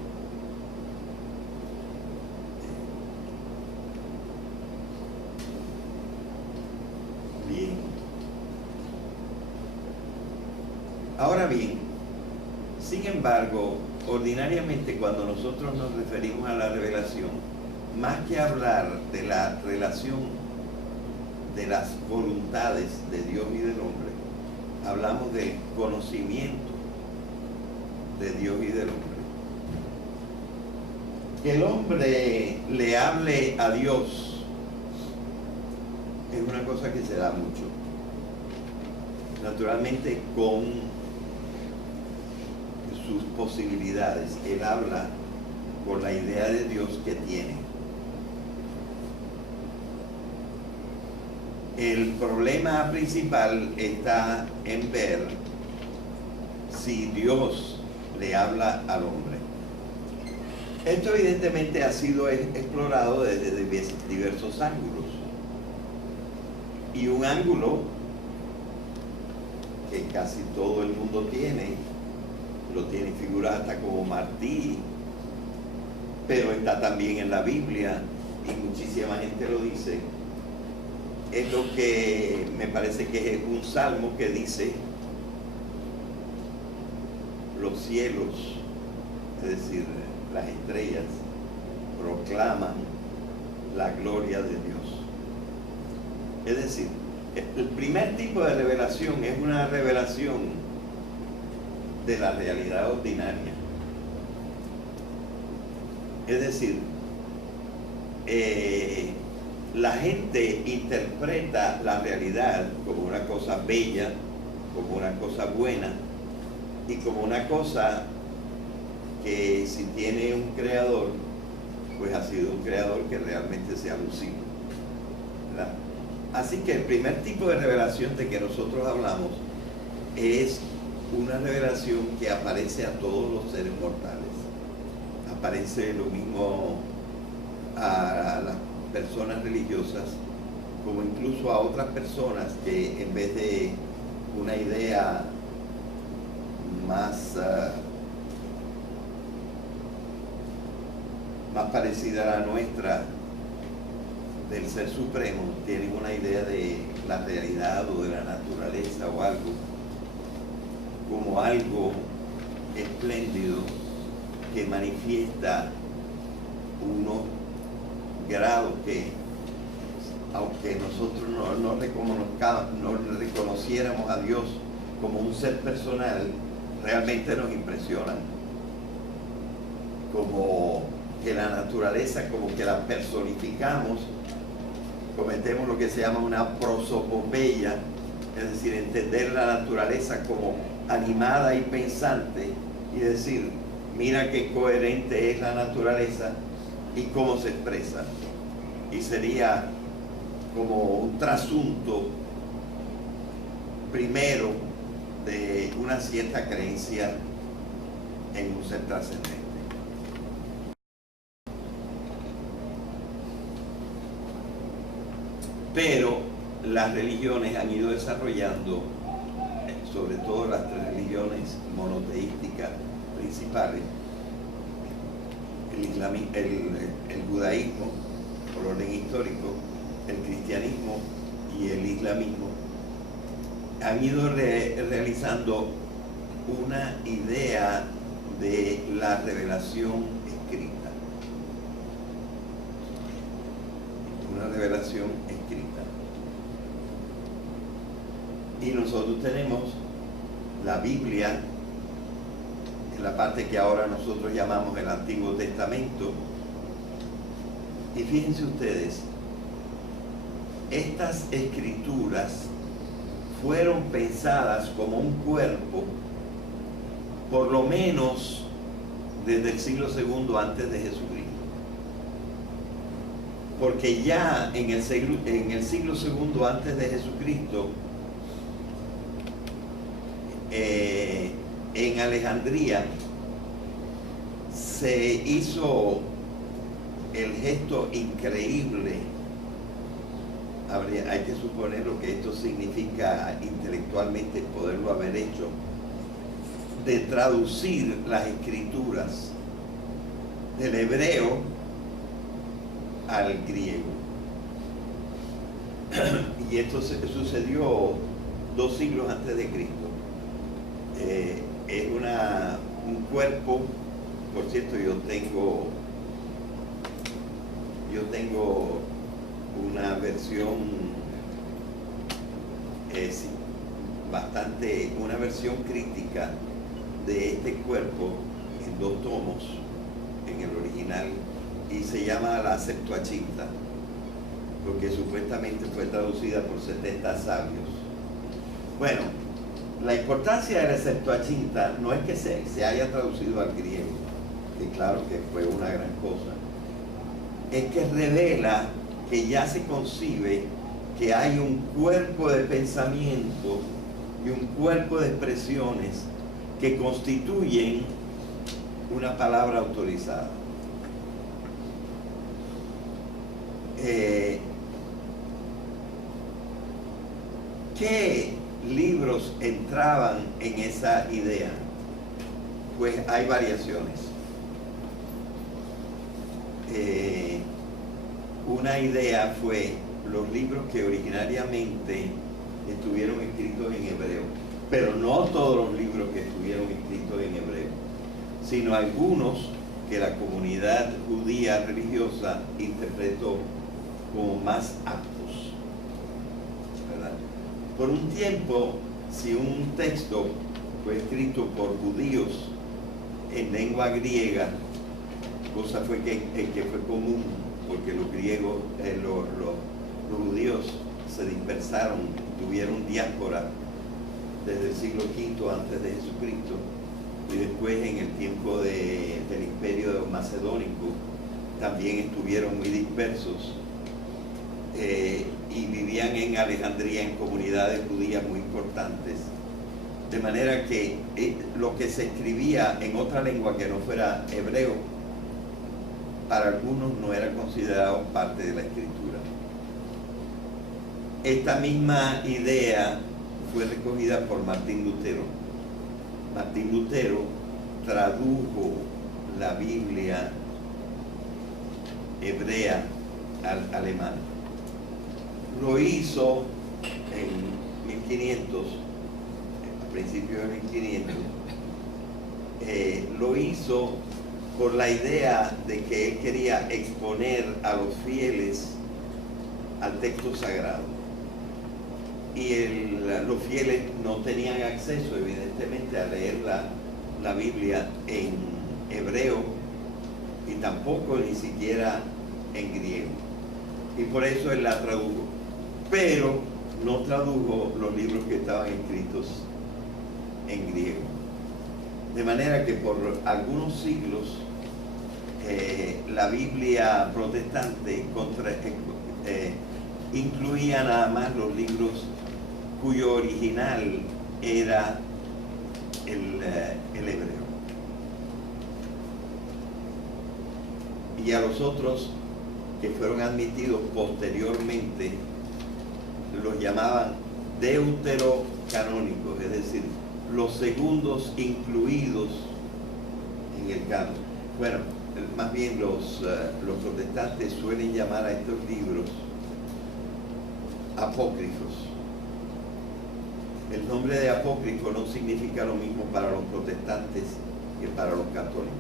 Bien. Ahora bien, sin embargo, ordinariamente cuando nosotros nos referimos a la revelación, más que hablar de la relación de las voluntades de Dios y del hombre, hablamos del conocimiento de Dios y del hombre. Que el hombre le hable a Dios es una cosa que se da mucho. Naturalmente con sus posibilidades. Él habla por la idea de Dios que tiene. El problema principal está en ver si Dios le habla al hombre. Esto evidentemente ha sido explorado desde diversos ángulos. Y un ángulo que casi todo el mundo tiene, lo tiene figuras hasta como Martí, pero está también en la Biblia y muchísima gente lo dice, es lo que me parece que es un salmo que dice: los cielos, es decir, las estrellas, proclaman la gloria de Dios. Es decir, el primer tipo de revelación es una revelación de la realidad ordinaria. Es decir, la gente interpreta la realidad como una cosa bella, como una cosa buena y como una cosa que si tiene un creador, pues ha sido un creador que realmente sea lucido, ¿verdad? Así que el primer tipo de revelación de que nosotros hablamos es una revelación que aparece a todos los seres mortales. Aparece lo mismo a las personas religiosas, como incluso a otras personas que en vez de una idea más parecida a la nuestra del Ser Supremo, tienen una idea de la realidad o de la naturaleza o algo como algo espléndido que manifiesta unos grados que, aunque nosotros no reconociéramos a Dios como un ser personal, realmente nos impresionan. Como que la naturaleza, como que la personificamos, cometemos lo que se llama una prosopopeya, es decir, entender la naturaleza como animada y pensante y decir: mira qué coherente es la naturaleza y cómo se expresa. Y sería como un trasunto primero de una cierta creencia en un ser trascendente. Pero las religiones han ido desarrollando, sobre todo las tres religiones monoteísticas principales, el judaísmo, por orden histórico, el cristianismo y el islamismo, han ido realizando una idea de la revelación escrita. Una revelación escrita. Y nosotros tenemos la Biblia, en la parte que ahora nosotros llamamos el Antiguo Testamento. Y fíjense ustedes, estas escrituras fueron pensadas como un cuerpo, por lo menos desde el siglo II antes de Jesucristo. Porque ya en el siglo II antes de Jesucristo, en Alejandría se hizo el gesto increíble, hay que suponer lo que esto significa intelectualmente poderlo haber hecho, de traducir las escrituras del hebreo al griego. Y esto sucedió 2 siglos antes de Cristo. Es un cuerpo, por cierto, yo tengo una versión una versión crítica de este cuerpo en 2 tomos, en el original y se llama la Septuaginta, porque supuestamente fue traducida por 70 sabios. Bueno, la importancia de la Septuaginta no es que se haya traducido al griego, que claro que fue una gran cosa, es que revela que ya se concibe que hay un cuerpo de pensamiento y un cuerpo de expresiones que constituyen una palabra autorizada. ¿Qué libros entraban en esa idea? Pues hay variaciones. Una idea fue los libros que originariamente estuvieron escritos en hebreo, pero no todos los libros que estuvieron escritos en hebreo, sino algunos que la comunidad judía religiosa interpretó como más aptos, ¿verdad? Por un tiempo, si un texto fue escrito por judíos en lengua griega, cosa fue que fue común, porque los griegos, los judíos se dispersaron, tuvieron diáspora desde el siglo V antes de Jesucristo, y después en el tiempo del imperio macedónico también estuvieron muy dispersos, y vivían en Alejandría en comunidades judías muy importantes, de manera que lo que se escribía en otra lengua que no fuera hebreo, para algunos no era considerado parte de la escritura. Esta misma idea fue recogida por Martín Lutero. Martín Lutero tradujo la Biblia hebrea al alemán. Lo hizo en 1500, a principios de 1500. Lo hizo por la idea de que él quería exponer a los fieles al texto sagrado. Y los fieles no tenían acceso, evidentemente, a leer la Biblia en hebreo y tampoco ni siquiera en griego. Y por eso él la tradujo. Pero no tradujo los libros que estaban escritos en griego. De manera que por algunos siglos la Biblia protestante incluía nada más los libros cuyo original era el hebreo. Y a los otros que fueron admitidos posteriormente los llamaban deuterocanónicos, es decir, los segundos incluidos en el canon. Bueno, más bien los protestantes suelen llamar a estos libros apócrifos. El nombre de apócrifo no significa lo mismo para los protestantes que para los católicos.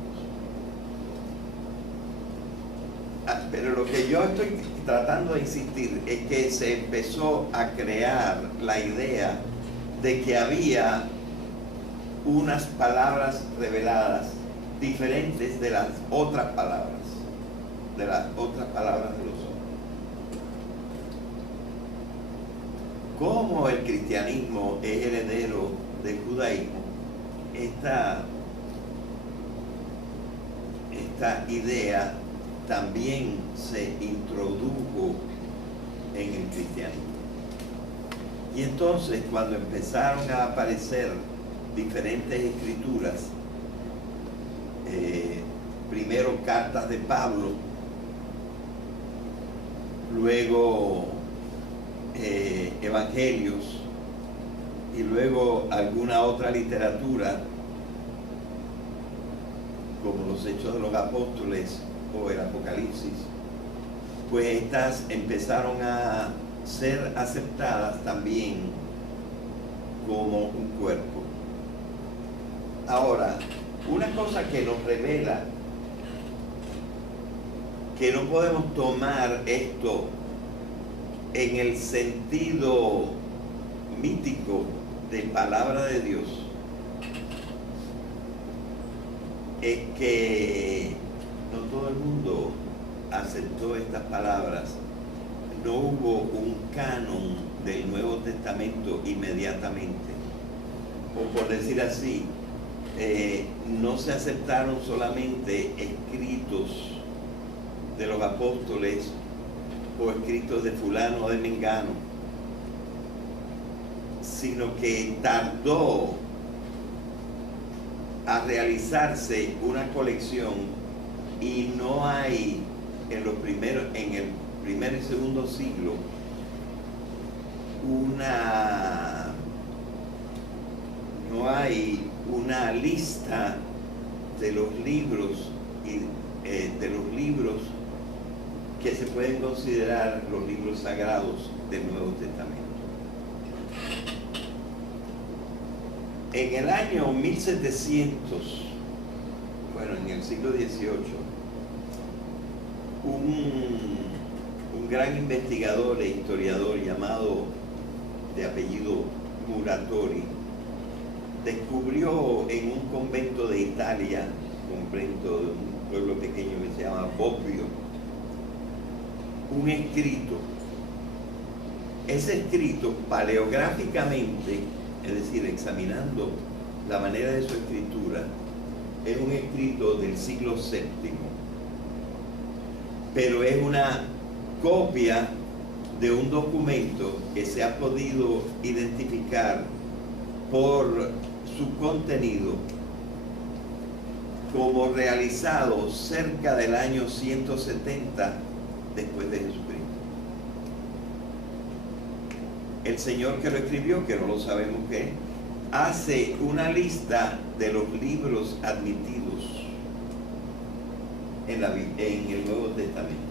Pero lo que yo estoy tratando de insistir es que se empezó a crear la idea de que había unas palabras reveladas diferentes de las otras palabras, de los hombres. Como el cristianismo es heredero del judaísmo, esta idea también se introdujo en el cristianismo. Y entonces, cuando empezaron a aparecer diferentes escrituras, primero cartas de Pablo, luego evangelios y luego alguna otra literatura como los Hechos de los Apóstoles o el Apocalipsis, pues estas empezaron a ser aceptadas también como un cuerpo. Ahora, una cosa que nos revela que no podemos tomar esto en el sentido mítico de palabra de Dios es que no todo el mundo aceptó estas palabras, no hubo un canon del Nuevo Testamento inmediatamente. O por decir así, no se aceptaron solamente escritos de los apóstoles o escritos de fulano o de mengano, sino que tardó a realizarse una colección, y no hay en el primer y segundo siglo no hay una lista de los libros que se pueden considerar los libros sagrados del Nuevo Testamento. En el año 1700, en el siglo XVIII, un gran investigador e historiador llamado de apellido Muratori descubrió en un convento de Italia, convento de un pueblo pequeño que se llama Bobbio, un escrito. Ese escrito, paleográficamente, es decir, examinando la manera de su escritura, es un escrito del siglo VII, pero es una copia de un documento que se ha podido identificar por su contenido como realizado cerca del año 170 después de Jesucristo. El señor que lo escribió, que no lo sabemos qué, hace una lista de los libros admitidos en el Nuevo Testamento.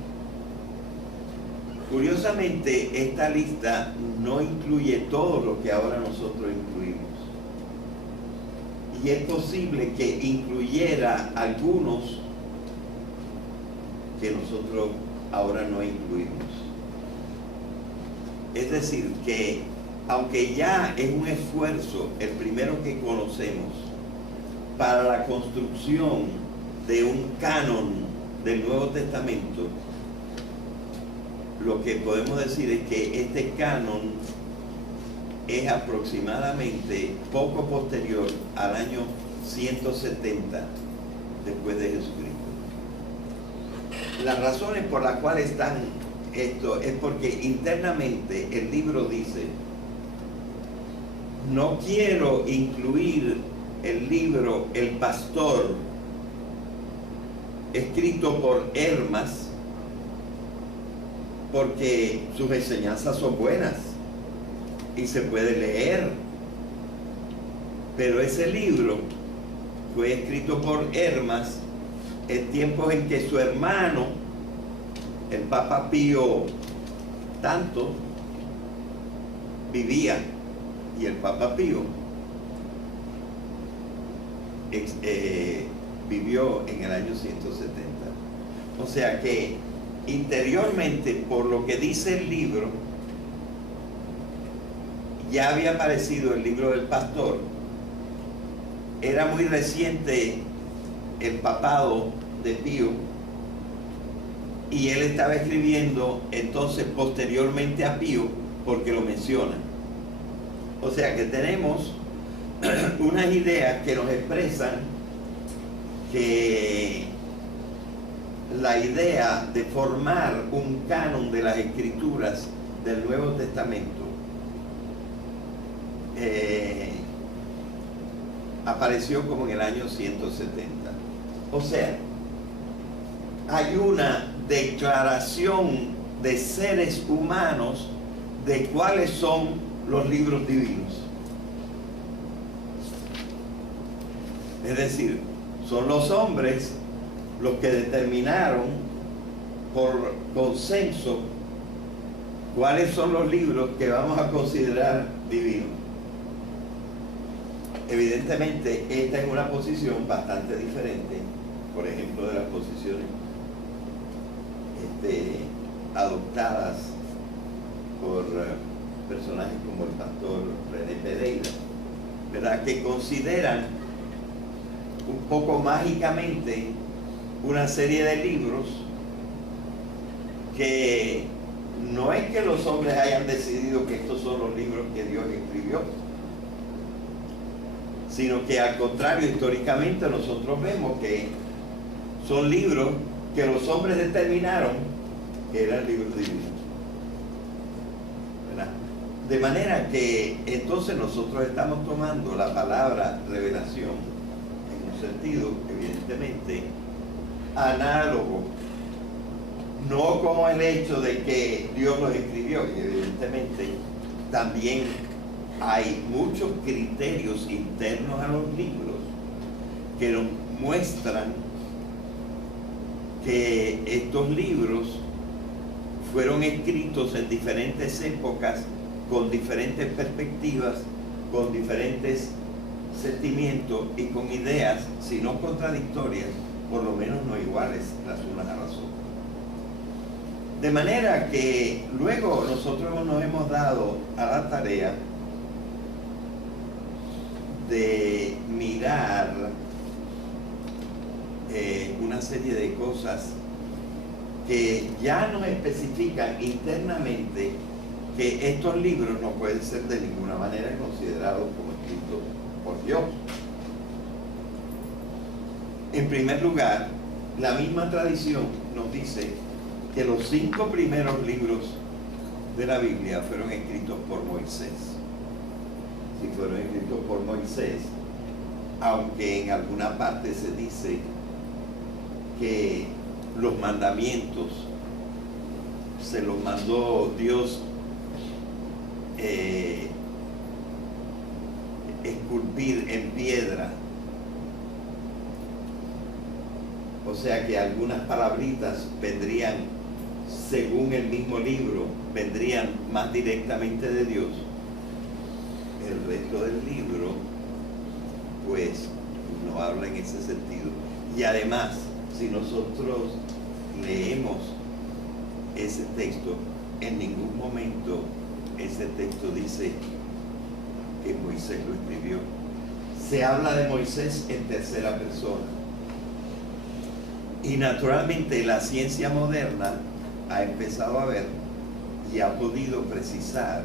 Curiosamente, esta lista no incluye todo lo que ahora nosotros incluimos. Y es posible que incluyera algunos que nosotros ahora no incluimos. Es decir, que aunque ya es un esfuerzo el primero que conocemos para la construcción de un canon del Nuevo Testamento, lo que podemos decir es que este canon es aproximadamente poco posterior al año 170 después de Jesucristo. Las razones por las cuales están esto es porque internamente el libro dice: no quiero incluir el libro El Pastor, escrito por Hermas, porque sus enseñanzas son buenas y se puede leer, pero ese libro fue escrito por Hermas en tiempos en que su hermano, el Papa Pío tanto, vivía, y el Papa Pío vivió en el año 170. O sea que interiormente, por lo que dice el libro, ya había aparecido el libro del Pastor. Era muy reciente el papado de Pío, y él estaba escribiendo entonces posteriormente a Pío, porque lo menciona. O sea que tenemos unas ideas que nos expresan que la idea de formar un canon de las escrituras del Nuevo Testamento apareció como en el año 170. O sea, hay una declaración de seres humanos de cuáles son los libros divinos. Es decir, son los hombres los que determinaron por consenso cuáles son los libros que vamos a considerar divinos. Evidentemente, esta es una posición bastante diferente, por ejemplo, de las posiciones adoptadas por personajes como el pastor René Pereira, ¿verdad?, que consideran un poco mágicamente una serie de libros que no es que los hombres hayan decidido que estos son los libros que Dios escribió, sino que al contrario, históricamente nosotros vemos que son libros que los hombres determinaron que eran libros divinos. ¿Verdad? De manera que entonces nosotros estamos tomando la palabra revelación en un sentido evidentemente análogo, no como el hecho de que Dios los escribió, y evidentemente también hay muchos criterios internos a los libros que nos muestran que estos libros fueron escritos en diferentes épocas, con diferentes perspectivas, con diferentes sentimientos y con ideas, si no contradictorias, por lo menos no iguales las unas a las otras. De manera que luego nosotros nos hemos dado a la tarea de mirar una serie de cosas que ya nos especifican internamente que estos libros no pueden ser de ninguna manera considerados como escritos por Dios. En primer lugar, la misma tradición nos dice que los 5 primeros libros de la Biblia fueron escritos por Moisés. Si fueron escritos por Moisés, aunque en alguna parte se dice que los mandamientos se los mandó Dios esculpir en piedra, o sea que algunas palabritas vendrían, según el mismo libro, vendrían más directamente de Dios. El resto del libro pues no habla en ese sentido. Y además, si nosotros leemos ese texto, en ningún momento ese texto dice que Moisés lo escribió. Se habla de Moisés en tercera persona. Y naturalmente la ciencia moderna ha empezado a ver y ha podido precisar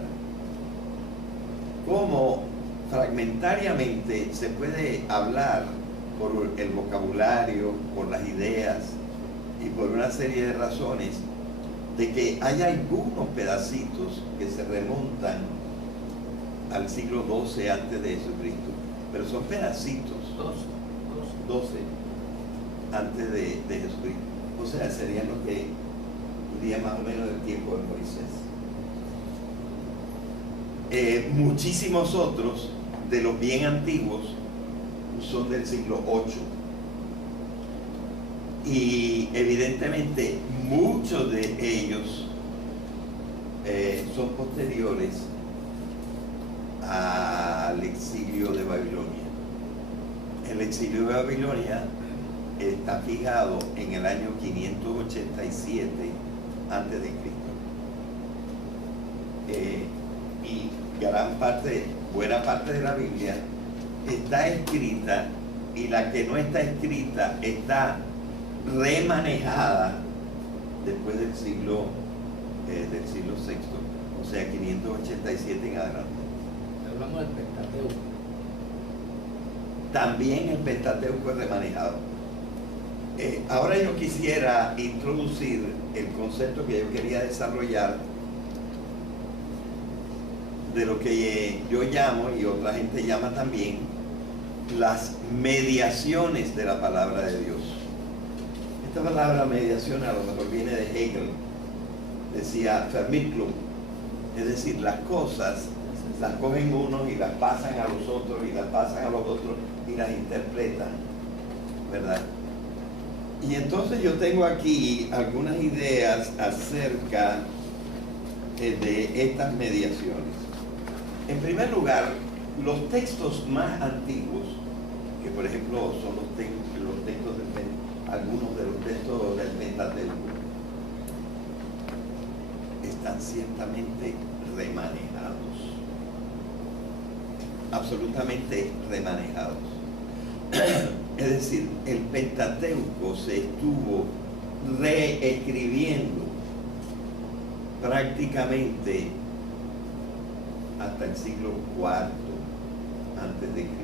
cómo fragmentariamente se puede hablar por el vocabulario, por las ideas y por una serie de razones, de que hay algunos pedacitos que se remontan al siglo XII antes de Jesucristo, pero son pedacitos, 12 antes de Jesucristo, o sea, serían los que diría más o menos del tiempo de Moisés. Muchísimos otros de los bien antiguos son del siglo VIII, y evidentemente muchos de ellos son posteriores al exilio de Babilonia. El exilio de Babilonia está fijado en el año 587 antes de Cristo, y buena parte de la Biblia está escrita, y la que no está escrita está remanejada después del siglo VI, o sea 587 en adelante. Hablamos del Pentateuco. También el Pentateuco es remanejado. Ahora yo quisiera introducir el concepto que yo quería desarrollar de lo que yo llamo, y otra gente llama también, las mediaciones de la palabra de Dios. Esta palabra mediación a lo mejor viene de Hegel, decía Vermittlung, es decir, las cosas las cogen unos y las pasan a los otros y las pasan a los otros y las interpretan, ¿verdad? Y entonces yo tengo aquí algunas ideas acerca de estas mediaciones. En primer lugar, los textos más antiguos, que por ejemplo son los textos algunos de los textos del Pentateuco, están ciertamente remanejados, absolutamente remanejados. Es decir, el Pentateuco se estuvo reescribiendo prácticamente hasta el siglo IV antes de Cristo.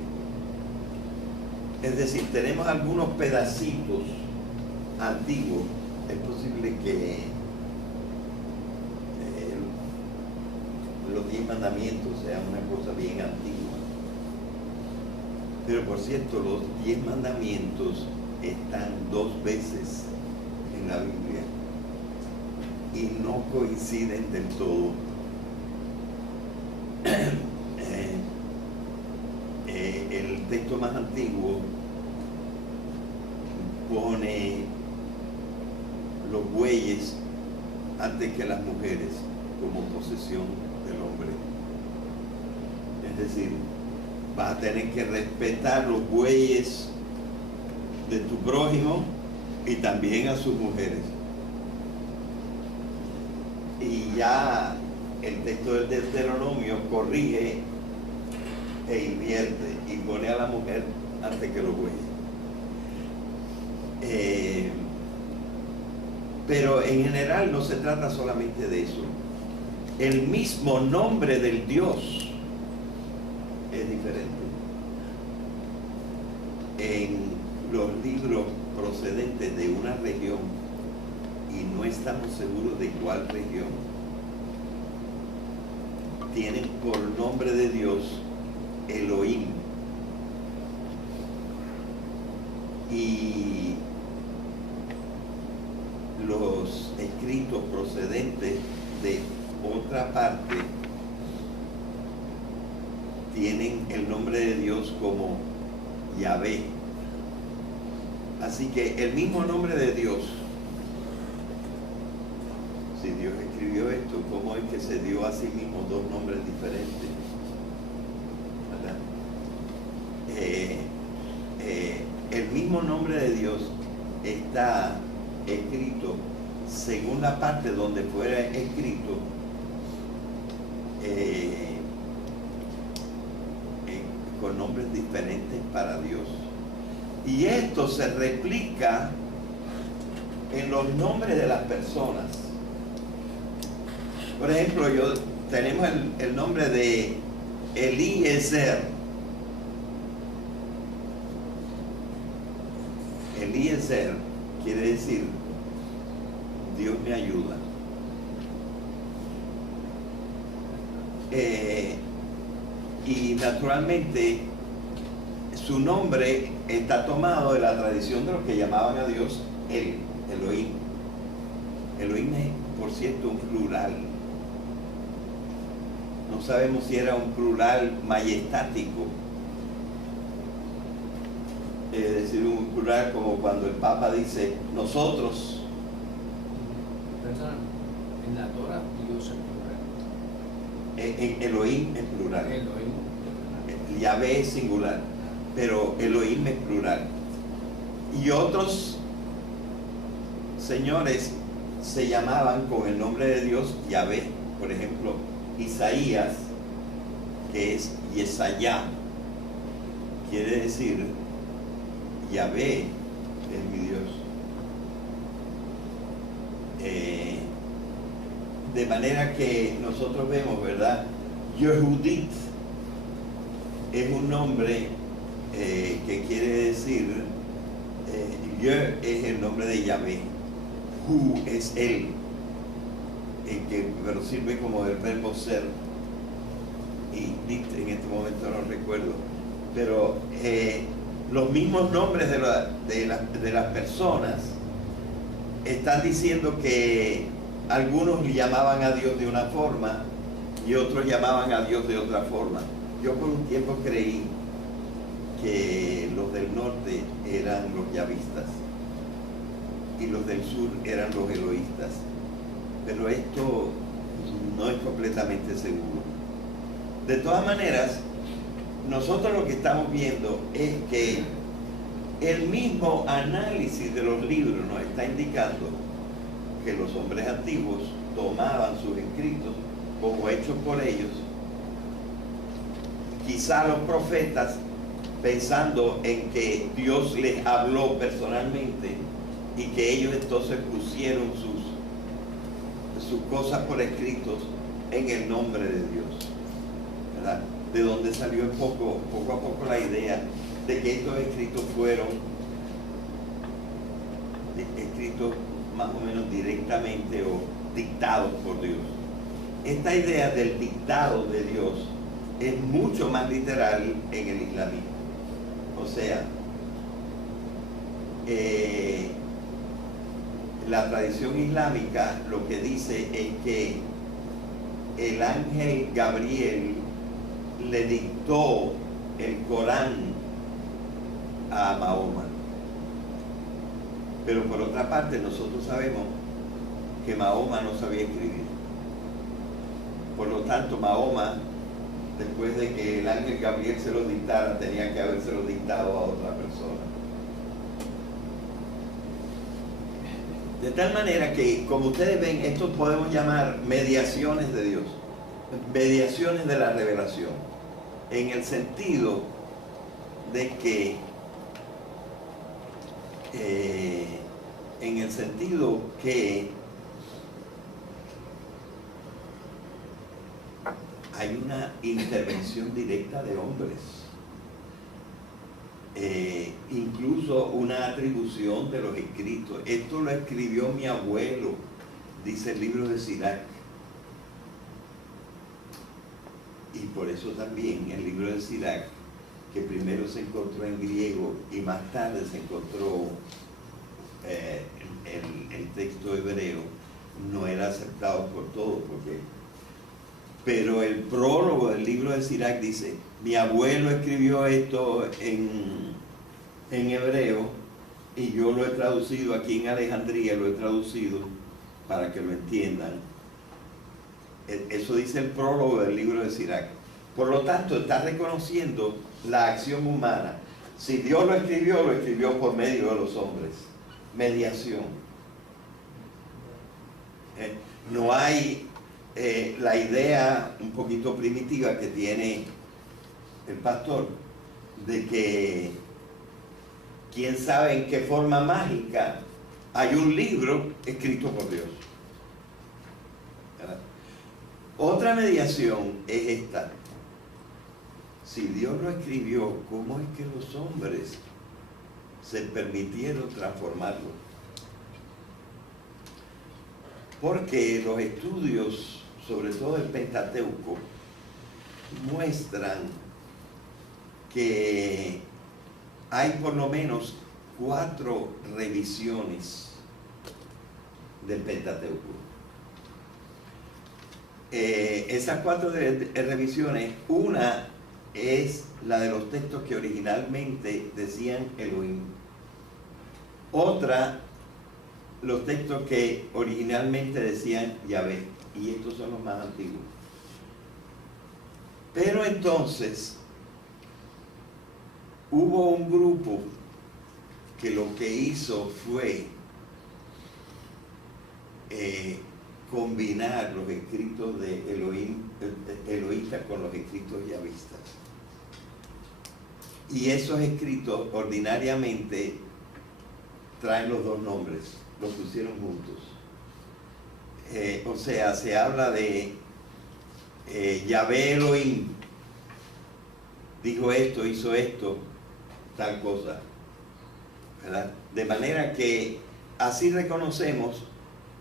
Es decir, tenemos algunos pedacitos antiguos. Es posible que los 10 mandamientos sean una cosa bien antigua. Pero por cierto, los 10 mandamientos están 2 veces en la Biblia y no coinciden del todo. El texto más antiguo pone los bueyes antes que las mujeres como posesión del hombre. Es decir, vas a tener que respetar los bueyes de tu prójimo y también a sus mujeres. Y ya el texto del Deuteronomio corrige e invierte y pone a la mujer antes que los bueyes. Pero en general no se trata solamente de eso. El mismo nombre del Dios es diferente. En los libros procedentes de una región, y no estamos seguros de cuál región, tienen por nombre de Dios Elohim. Y los escritos procedentes de otra parte tienen el nombre de Dios como Yahvé. Así que el mismo nombre de Dios, si Dios escribió esto, ¿cómo es que se dio a sí mismo 2 nombres diferentes? ¿Verdad? El mismo nombre de Dios está escrito según la parte donde fuera escrito, con nombres diferentes para Dios. Y esto se replica en los nombres de las personas. Por ejemplo, tenemos el nombre de Eliezer. Eliezer quiere decir Dios me ayuda. Y naturalmente su nombre está tomado de la tradición de los que llamaban a Dios Elohim. Elohim es, por cierto, un plural. No sabemos si era un plural majestático, es decir, un plural como cuando el Papa dice nosotros. En la Torah Dios es plural. Elohim es plural. Elohim. Yahvé es singular, pero Elohim es plural. Y otros señores se llamaban con el nombre de Dios Yahvé. Por ejemplo, Isaías, que es Yesayá, quiere decir Yahvé es mi Dios. De manera que nosotros vemos, ¿verdad? Yehudit es un nombre que quiere decir, Yeh es el nombre de Yahvé, Hu es él, pero sirve como el verbo ser, y dit en este momento no recuerdo, pero los mismos nombres de las personas están diciendo que algunos llamaban a Dios de una forma y otros llamaban a Dios de otra forma. Yo por un tiempo creí que los del norte eran los yavistas y los del sur eran los eloístas, pero esto no es completamente seguro. De todas maneras, nosotros lo que estamos viendo es que el mismo análisis de los libros nos está indicando que los hombres antiguos tomaban sus escritos como hechos por ellos, quizá los profetas pensando en que Dios les habló personalmente y que ellos entonces pusieron sus cosas por escritos en el nombre de Dios, ¿verdad? De donde salió poco a poco la idea de que estos escritos fueron escritos más o menos directamente o dictados por Dios. Esta idea del dictado de Dios es mucho más literal en el islamismo. O sea, la tradición islámica lo que dice es que el ángel Gabriel le dictó el Corán a Mahoma. Pero por otra parte nosotros sabemos que Mahoma no sabía escribir. Por lo tanto, Mahoma, después de que el ángel Gabriel se lo dictara, tenía que habérselo dictado a otra persona. De tal manera que, como ustedes ven, esto podemos llamar mediaciones de Dios, mediaciones de la revelación, en el sentido de que hay una intervención directa de hombres, incluso una atribución de los escritos. Esto lo escribió mi abuelo, dice el libro de Sirac. Y por eso también el libro de Sirac, que primero se encontró en griego y más tarde se encontró el texto hebreo, no era aceptado por todos, pero el prólogo del libro de Sirac dice: mi abuelo escribió esto en hebreo y yo lo he traducido aquí en Alejandría, lo he traducido para que lo entiendan. Eso dice el prólogo del libro de Sirac. Por lo tanto, está reconociendo la acción humana. Si Dios lo escribió por medio de los hombres. Mediación. No hay la idea un poquito primitiva que tiene el pastor de que quién sabe en qué forma mágica hay un libro escrito por Dios. ¿Verdad? Otra mediación es esta: si Dios lo escribió, ¿cómo es que los hombres se permitieron transformarlo? Porque los estudios, sobre todo el Pentateuco, muestran que hay por lo menos 4 revisiones del Pentateuco. Esas 4 revisiones, una es la de los textos que originalmente decían Elohim. Otra, los textos que originalmente decían Yahvé. Y estos son los más antiguos. Pero entonces hubo un grupo que lo que hizo fue combinar los escritos de eloístas con los escritos yavistas. Y esos escritos ordinariamente traen los dos nombres, los pusieron juntos. O sea, se habla de Yahvé Elohim, dijo esto, hizo esto, tal cosa, ¿verdad? De manera que así reconocemos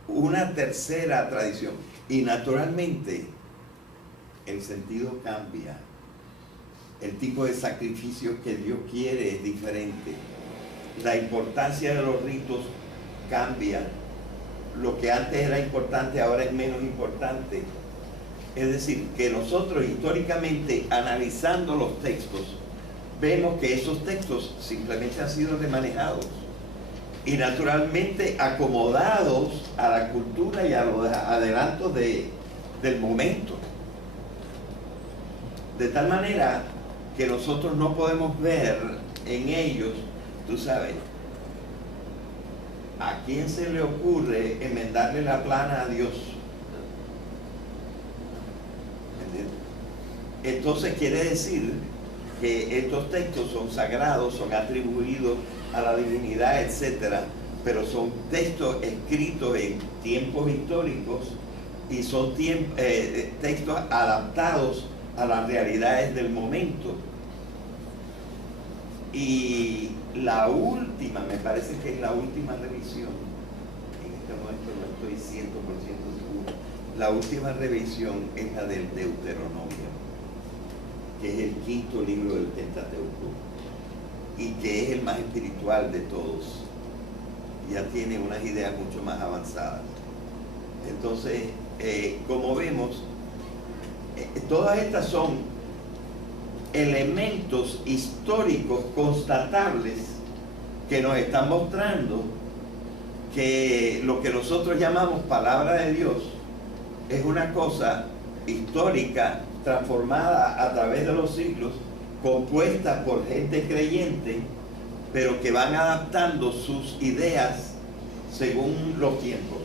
una tercera tradición. Y naturalmente el sentido cambia. El tipo de sacrificio que Dios quiere es diferente. La importancia de los ritos cambia. Lo que antes era importante ahora es menos importante. Es decir, que nosotros históricamente, analizando los textos, vemos que esos textos simplemente han sido remanejados y naturalmente acomodados a la cultura y a los adelantos del momento. De tal manera que nosotros no podemos ver en ellos, tú sabes, ¿a quién se le ocurre enmendarle la plana a Dios? ¿Entiendes? Entonces quiere decir que estos textos son sagrados, son atribuidos a la divinidad, etcétera, pero son textos escritos en tiempos históricos y son textos adaptados a las realidades del momento. Y la última, me parece que es la última revisión, en este momento no estoy 100% seguro, la última revisión es la del Deuteronomio, que es el quinto libro del Pentateuco y que es el más espiritual de todos. Ya tiene unas ideas mucho más avanzadas. Entonces, como vemos, todas estas son elementos históricos constatables que nos están mostrando que lo que nosotros llamamos palabra de Dios es una cosa histórica transformada a través de los siglos, compuesta por gente creyente, pero que van adaptando sus ideas según los tiempos.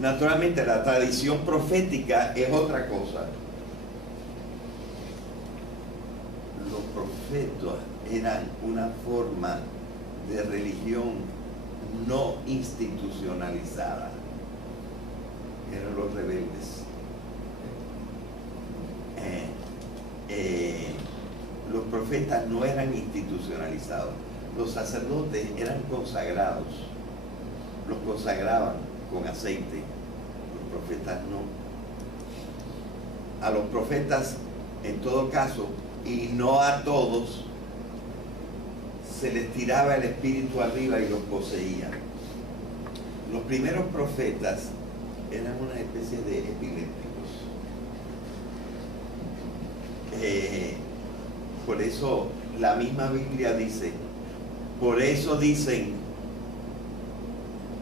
Naturalmente la tradición profética es otra cosa. Los profetas eran una forma de religión no institucionalizada. Eran los rebeldes. Los profetas no eran institucionalizados. Los sacerdotes eran consagrados. Los consagraban con aceite. Los profetas no. A los profetas, en todo caso, y no a todos, se les tiraba el espíritu arriba y los poseía. Los primeros profetas eran una especie de epilépticos. Por eso la misma Biblia dice, por eso dicen,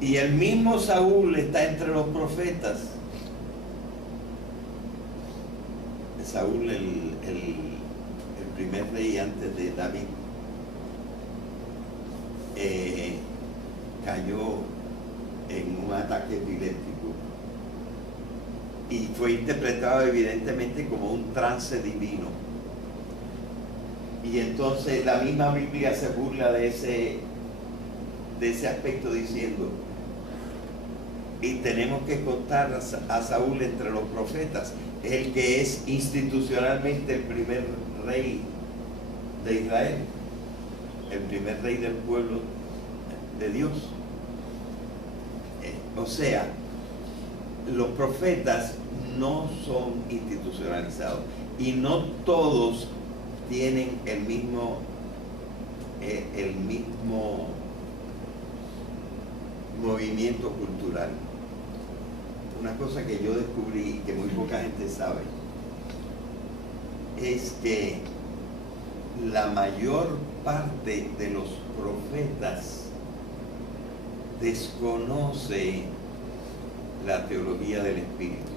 y el mismo Saúl está entre los profetas. Saúl, el primer rey antes de David, cayó en un ataque epiléptico y fue interpretado evidentemente como un trance divino. Y entonces la misma Biblia se burla de ese aspecto diciendo, y tenemos que contar a Saúl entre los profetas, el que es institucionalmente el primer rey de Israel, el primer rey del pueblo de Dios. O sea, los profetas no son institucionalizados y no todos tienen el mismo movimiento cultural. Una cosa que yo descubrí y que muy poca gente sabe es que la mayor parte de los profetas desconoce la teología del espíritu.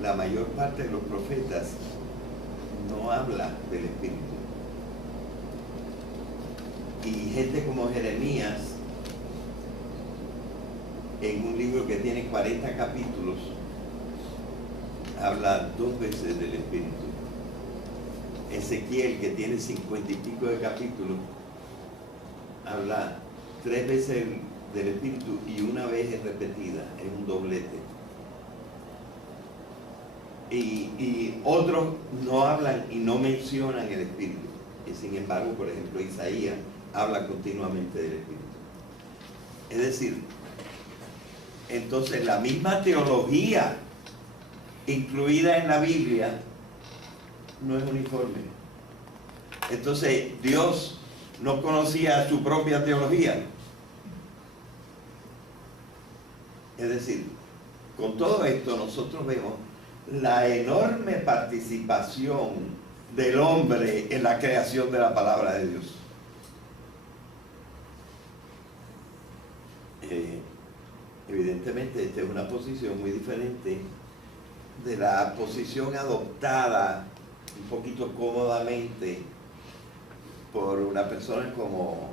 La mayor parte de los profetas no habla del espíritu. Y gente como Jeremías, en un libro que tiene 40 capítulos, habla 2 veces del espíritu. Ezequiel, que tiene 50 y pico de capítulos, habla 3 veces del espíritu y una vez es repetida, es un doblete. Y otros no hablan y no mencionan el espíritu. Y sin embargo, por ejemplo, Isaías habla continuamente del espíritu. Es decir, entonces la misma teología incluida en la Biblia no es uniforme. Entonces Dios no conocía su propia teología. Es decir, con todo esto nosotros vemos la enorme participación del hombre en la creación de la palabra de Dios. Evidentemente esta es una posición muy diferente de la posición adoptada un poquito cómodamente por una persona como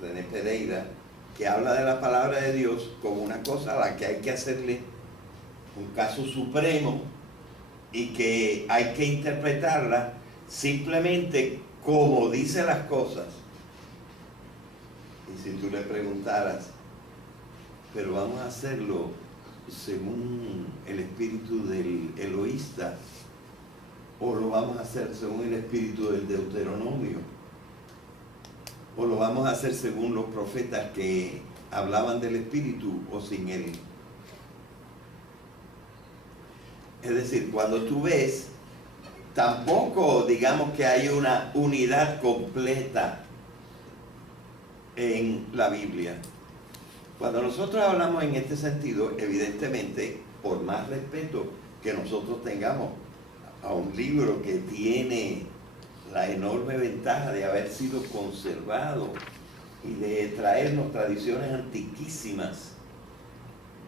René Pereira, que habla de la palabra de Dios como una cosa a la que hay que hacerle un caso supremo y que hay que interpretarla simplemente como dice las cosas Y si tú le preguntaras, pero vamos a hacerlo según el espíritu del eloísta, o lo vamos a hacer según el espíritu del Deuteronomio, o lo vamos a hacer según los profetas que hablaban del espíritu o sin él. Es decir, cuando tú ves, tampoco digamos que hay una unidad completa en la Biblia. Cuando nosotros hablamos en este sentido, evidentemente, por más respeto que nosotros tengamos a un libro que tiene la enorme ventaja de haber sido conservado y de traernos tradiciones antiquísimas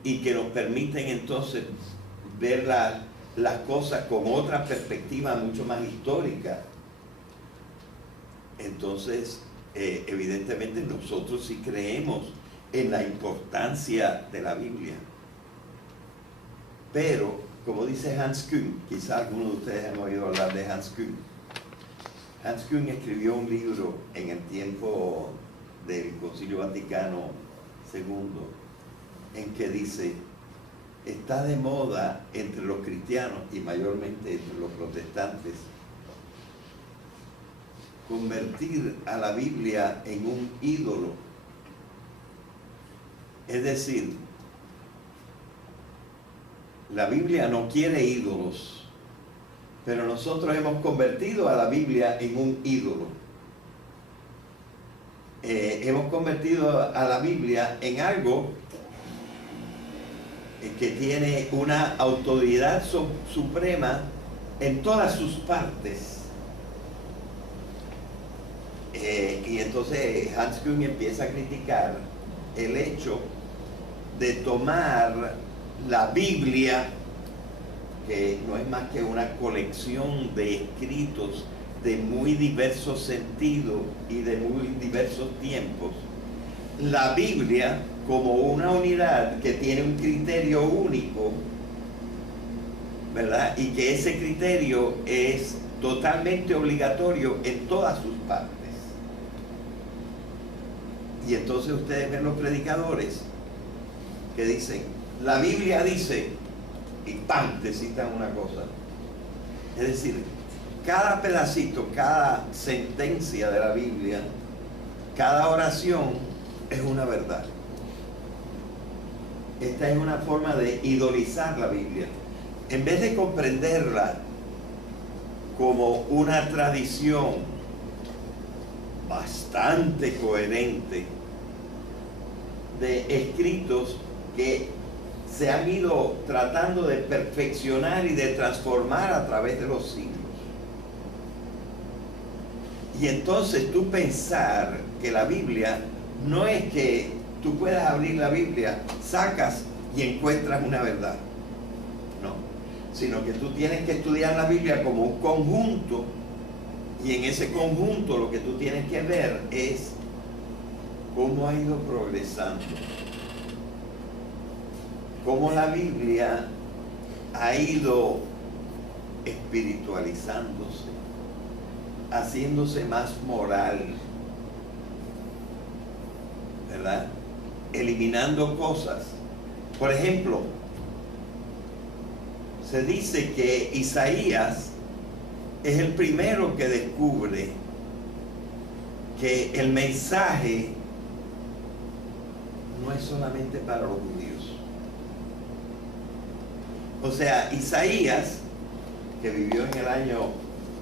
y que nos permiten entonces ver las cosas con otra perspectiva mucho más histórica. Entonces, evidentemente nosotros sí creemos en la importancia de la Biblia. Pero, como dice Hans Küng, quizás algunos de ustedes han oído hablar de Hans Küng. Hans Küng escribió un libro en el tiempo del Concilio Vaticano II, en que dice: está de moda entre los cristianos y mayormente entre los protestantes convertir a la Biblia en un ídolo. Es decir, la Biblia no quiere ídolos, pero nosotros hemos convertido a la Biblia en un ídolo. Hemos convertido a la Biblia en algo que tiene una autoridad suprema en todas sus partes. Y entonces Hans Küng empieza a criticar el hecho de tomar la Biblia, que no es más que una colección de escritos de muy diversos sentidos y de muy diversos tiempos, la Biblia como una unidad que tiene un criterio único, ¿verdad? Y que ese criterio es totalmente obligatorio en todas sus partes. Y entonces ustedes ven los predicadores que dicen, la Biblia dice, y ¡pam!, te citan una cosa. Es decir, cada pedacito, cada sentencia de la Biblia, cada oración es una verdad. Esta es una forma de idolizar la Biblia. En vez de comprenderla como una tradición bastante coherente de escritos que se han ido tratando de perfeccionar y de transformar a través de los siglos. Y entonces tú pensar que la Biblia no es que tú puedas abrir la Biblia, sacas y encuentras una verdad. No, sino que tú tienes que estudiar la Biblia como un conjunto, y en ese conjunto lo que tú tienes que ver es cómo ha ido progresando, cómo la Biblia ha ido espiritualizándose, haciéndose más moral, ¿verdad? Eliminando cosas. Por ejemplo, se dice que Isaías es el primero que descubre que el mensaje no es solamente para los judíos. O sea, Isaías, que vivió en el año,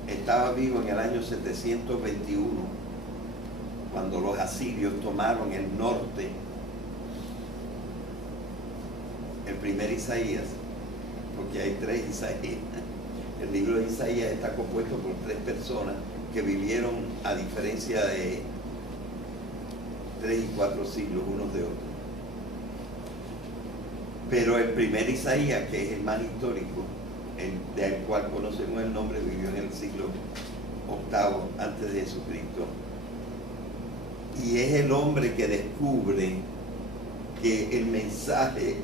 estaba vivo en el año 721, cuando los asirios tomaron el norte, el primer Isaías, porque hay tres Isaías. El libro de Isaías está compuesto por tres personas que vivieron a diferencia de 3 y 4 siglos unos de otros. Pero el primer Isaías, que es el más histórico, el del cual conocemos el nombre, vivió en el siglo VIII antes de Jesucristo. Y es el hombre que descubre que el mensaje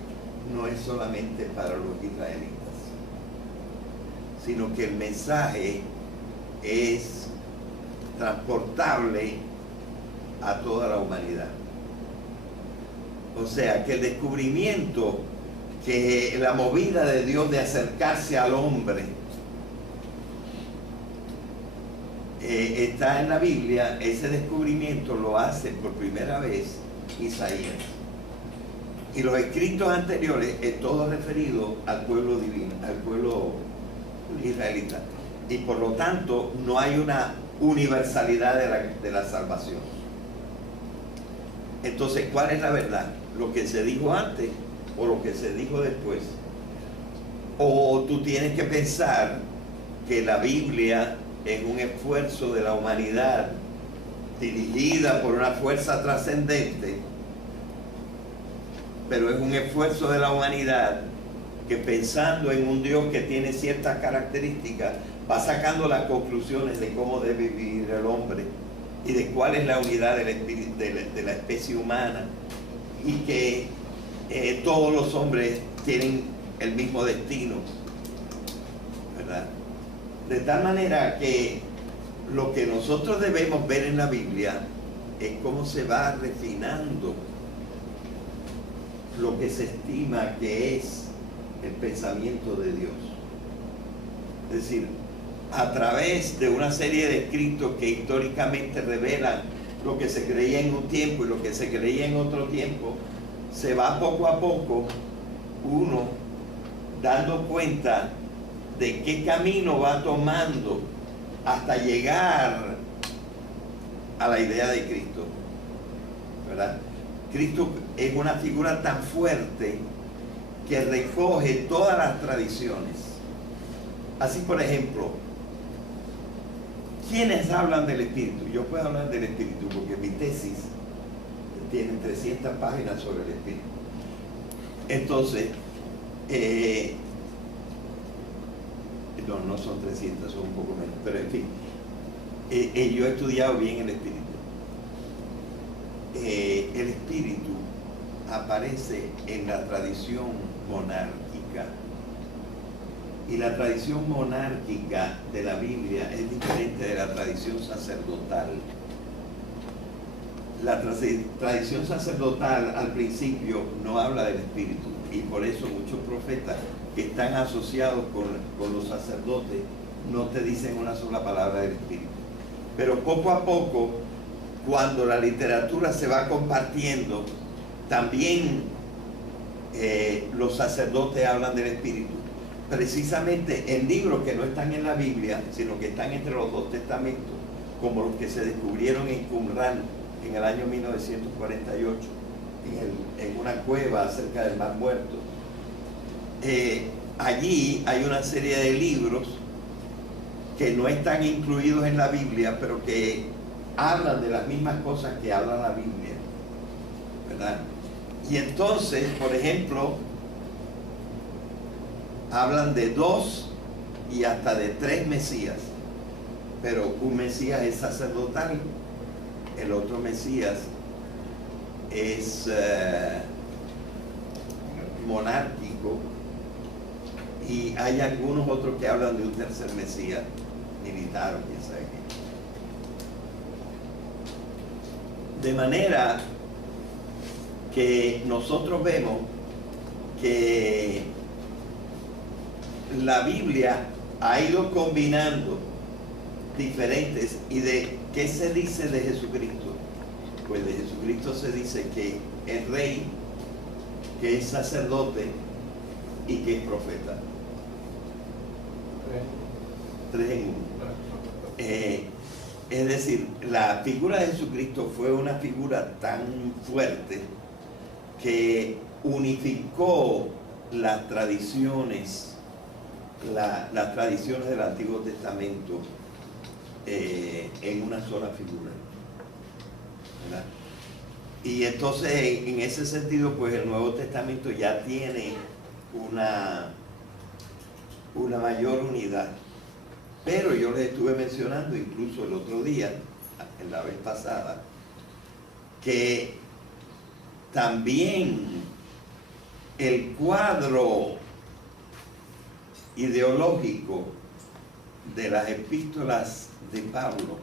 no es solamente para los israelitas, sino que el mensaje es transportable a toda la humanidad. O sea, que el descubrimiento, que la movida de Dios de acercarse al hombre está en la Biblia. Ese descubrimiento lo hace por primera vez Isaías. Y los escritos anteriores es todo referido al pueblo divino, al pueblo israelita. Y por lo tanto no hay una universalidad de la salvación. Entonces, ¿cuál es la verdad? ¿Lo que se dijo antes o lo que se dijo después? O tú tienes que pensar que la Biblia es un esfuerzo de la humanidad dirigida por una fuerza trascendente, pero es un esfuerzo de la humanidad que, pensando en un Dios que tiene ciertas características, va sacando las conclusiones de cómo debe vivir el hombre y de cuál es la unidad del espíritu, de la especie humana, y que todos los hombres tienen el mismo destino, ¿verdad? De tal manera que lo que nosotros debemos ver en la Biblia es cómo se va refinando lo que se estima que es el pensamiento de Dios. Es decir, a través de una serie de escritos que históricamente revelan lo que se creía en un tiempo y lo que se creía en otro tiempo, se va poco a poco uno dando cuenta de qué camino va tomando hasta llegar a la idea de Cristo, ¿verdad? Cristo es una figura tan fuerte que recoge todas las tradiciones. Así, por ejemplo, ¿quiénes hablan del Espíritu? Yo puedo hablar del Espíritu porque mi tesis tiene 300 páginas sobre el Espíritu. Entonces, no son 300, son un poco menos, pero en fin, yo he estudiado bien el Espíritu. El Espíritu aparece en la tradición monárquica, y la tradición monárquica de la Biblia es diferente de la tradición sacerdotal. La tradición sacerdotal al principio no habla del Espíritu, y por eso muchos profetas que están asociados con los sacerdotes no te dicen una sola palabra del Espíritu. Pero poco a poco, cuando la literatura se va compartiendo, también los sacerdotes hablan del Espíritu, precisamente en libros que no están en la Biblia, sino que están entre los dos testamentos, como los que se descubrieron en Qumran en el año 1948, en una cueva cerca del Mar Muerto. Allí hay una serie de libros que no están incluidos en la Biblia, pero que hablan de las mismas cosas que habla la Biblia, ¿verdad? Y entonces, por ejemplo, hablan de 2 y hasta de 3 Mesías, pero un Mesías es sacerdotal, el otro Mesías es monárquico, y hay algunos otros que hablan de un tercer Mesías militar o quién sabe qué. De manera que nosotros vemos que la Biblia ha ido combinando diferentes. ¿Y de qué se dice de Jesucristo? Pues de Jesucristo se dice que es rey, que es sacerdote y que es profeta. 3 en 1. Es decir, la figura de Jesucristo fue una figura tan fuerte que unificó las tradiciones del Antiguo Testamento en una sola figura, ¿verdad? Y entonces, en ese sentido, pues el Nuevo Testamento ya tiene una mayor unidad. Pero yo les estuve mencionando incluso el otro día, en la vez pasada, que también el cuadro ideológico de las epístolas de Pablo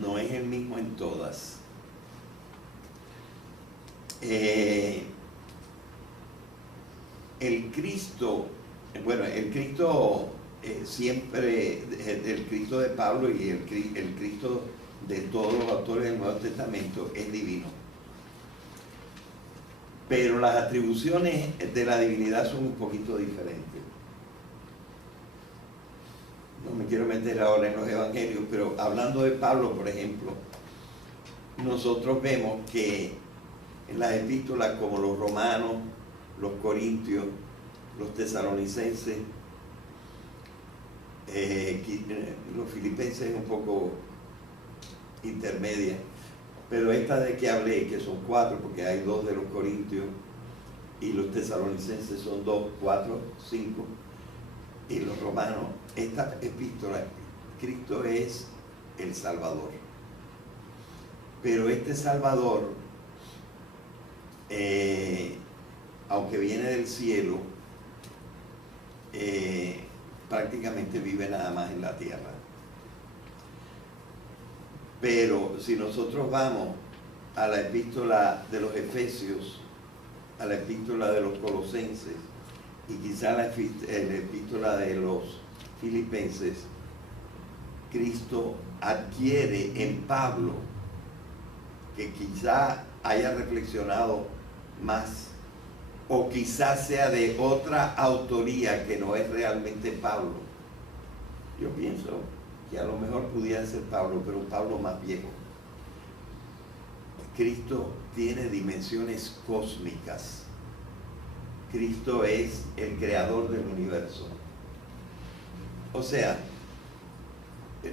no es el mismo en todas. el Cristo, bueno, el Cristo siempre, el Cristo de Pablo y el Cristo de todos los autores del Nuevo Testamento es divino. Pero las atribuciones de la divinidad son un poquito diferentes. No me quiero meter ahora en los evangelios, pero hablando de Pablo, por ejemplo, nosotros vemos que en las epístolas como los romanos, los corintios, los tesalonicenses, los filipenses es un poco intermedia, pero esta de que hablé, que son 4, porque hay 2 de los corintios, y los tesalonicenses son 2, 4, 5, y los romanos, esta epístola, Cristo es el Salvador. Pero este Salvador, aunque viene del cielo, prácticamente vive nada más en la tierra. Pero si nosotros vamos a la epístola de los Efesios, a la epístola de los Colosenses y quizá la epístola de los Filipenses, Cristo adquiere en Pablo, que quizá haya reflexionado más, o quizás sea de otra autoría que no es realmente Pablo. Yo pienso que a lo mejor pudiera ser Pablo, pero un Pablo más viejo. Cristo tiene dimensiones cósmicas. Cristo es el creador del universo. O sea,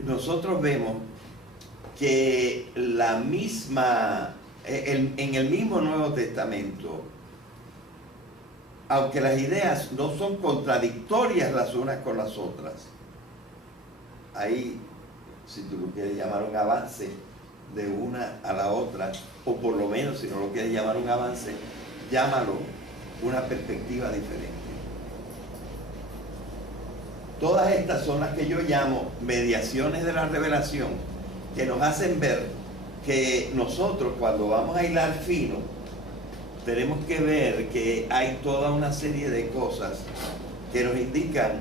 nosotros vemos que la misma, en el mismo Nuevo Testamento, aunque las ideas no son contradictorias las unas con las otras, hay, si tú lo quieres llamar un avance de una a la otra, o por lo menos si no lo quieres llamar un avance, llámalo una perspectiva diferente. Todas estas son las que yo llamo mediaciones de la revelación, que nos hacen ver que nosotros, cuando vamos a hilar fino, tenemos que ver que hay toda una serie de cosas que nos indican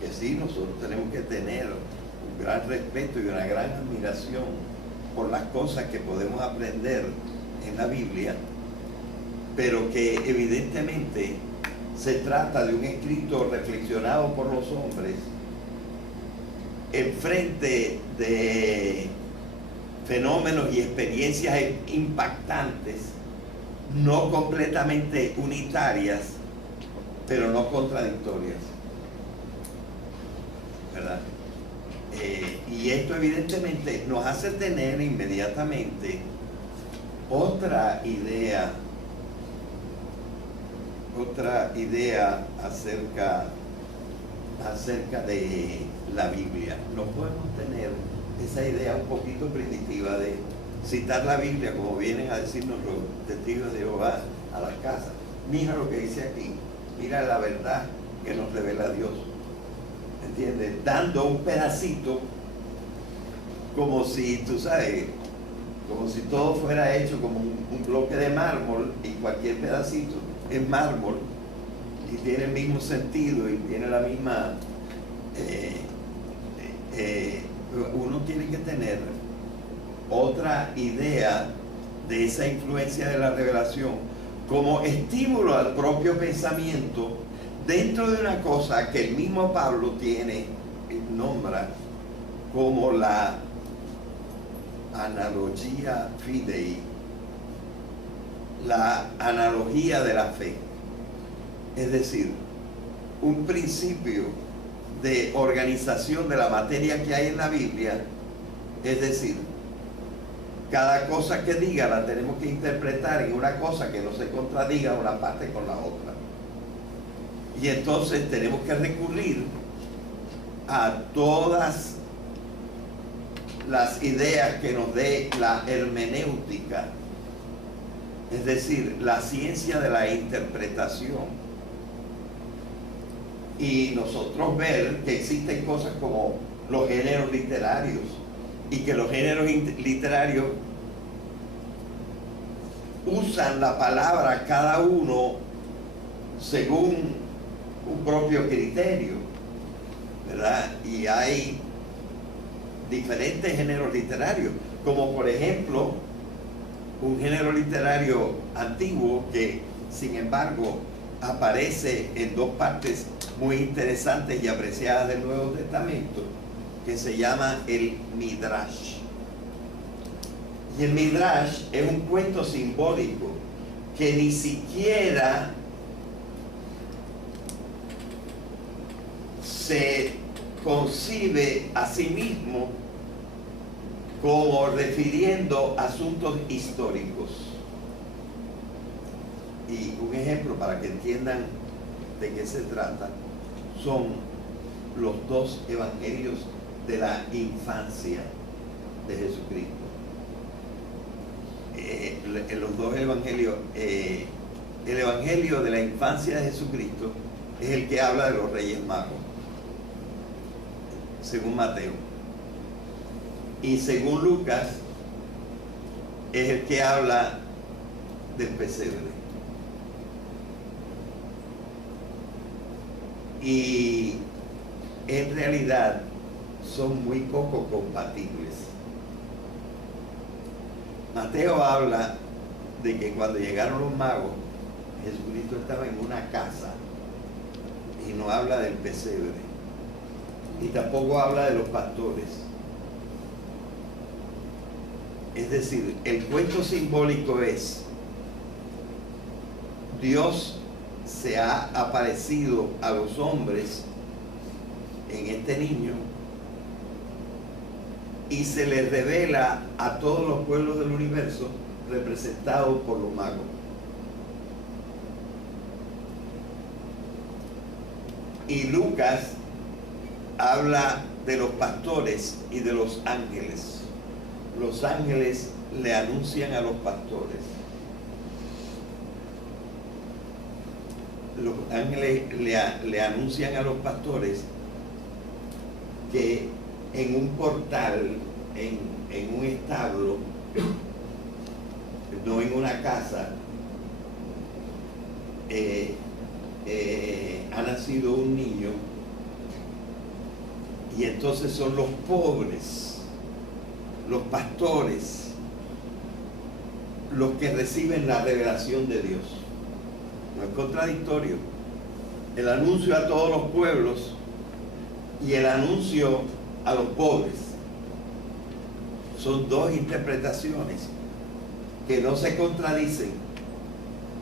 que sí, nosotros tenemos que tener un gran respeto y una gran admiración por las cosas que podemos aprender en la Biblia, pero que evidentemente se trata de un escrito reflexionado por los hombres en frente de fenómenos y experiencias impactantes, no completamente unitarias, pero no contradictorias, ¿verdad? Y esto evidentemente nos hace tener inmediatamente otra idea acerca de la Biblia. No podemos tener esa idea un poquito primitiva de citar la Biblia como vienen a decirnos los testigos de Jehová a las casas. Mira lo que dice aquí, mira la verdad que nos revela Dios. ¿Entiendes? Dando un pedacito como si, tú sabes, como si todo fuera hecho como un bloque de mármol y cualquier pedacito es mármol y tiene el mismo sentido y tiene la misma... uno tiene que tener otra idea de esa influencia de la revelación como estímulo al propio pensamiento dentro de una cosa que el mismo Pablo nombra como la analogía fidei, la analogía de la fe. Es decir, un principio de organización de la materia que hay en la Biblia, es decir, cada cosa que diga la tenemos que interpretar en una cosa que no se contradiga una parte con la otra. Y entonces tenemos que recurrir a todas las ideas que nos dé la hermenéutica, es decir, la ciencia de la interpretación. Y nosotros ver que existen cosas como los géneros literarios y que los géneros literarios usan la palabra cada uno según un propio criterio, ¿verdad? Y hay diferentes géneros literarios, como por ejemplo un género literario antiguo que sin embargo aparece en dos partes muy interesantes y apreciadas del Nuevo Testamento, que se llama el Midrash. Y el Midrash es un cuento simbólico que ni siquiera se concibe a sí mismo como refiriendo asuntos históricos. Y un ejemplo para que entiendan de qué se trata son los dos evangelios de la infancia de Jesucristo. Los dos evangelios, el evangelio de la infancia de Jesucristo es el que habla de los Reyes Magos, según Mateo, y según Lucas es el que habla del pesebre. Y en realidad son muy poco compatibles. Mateo habla de que cuando llegaron los magos, Jesucristo estaba en una casa y no habla del pesebre, y tampoco habla de los pastores. Es decir, el cuento simbólico es: Dios se ha aparecido a los hombres en este niño y se le revela a todos los pueblos del universo representados por los magos. Y Lucas habla de los pastores y de los ángeles. Los ángeles le anuncian a los pastores. Los ángeles le anuncian a los pastores que en un portal, en un establo, no en una casa, ha nacido un niño, y entonces son los pobres, los pastores, los que reciben la revelación de Dios. No es contradictorio el anuncio a todos los pueblos y el anuncio a los pobres. Son dos interpretaciones que no se contradicen,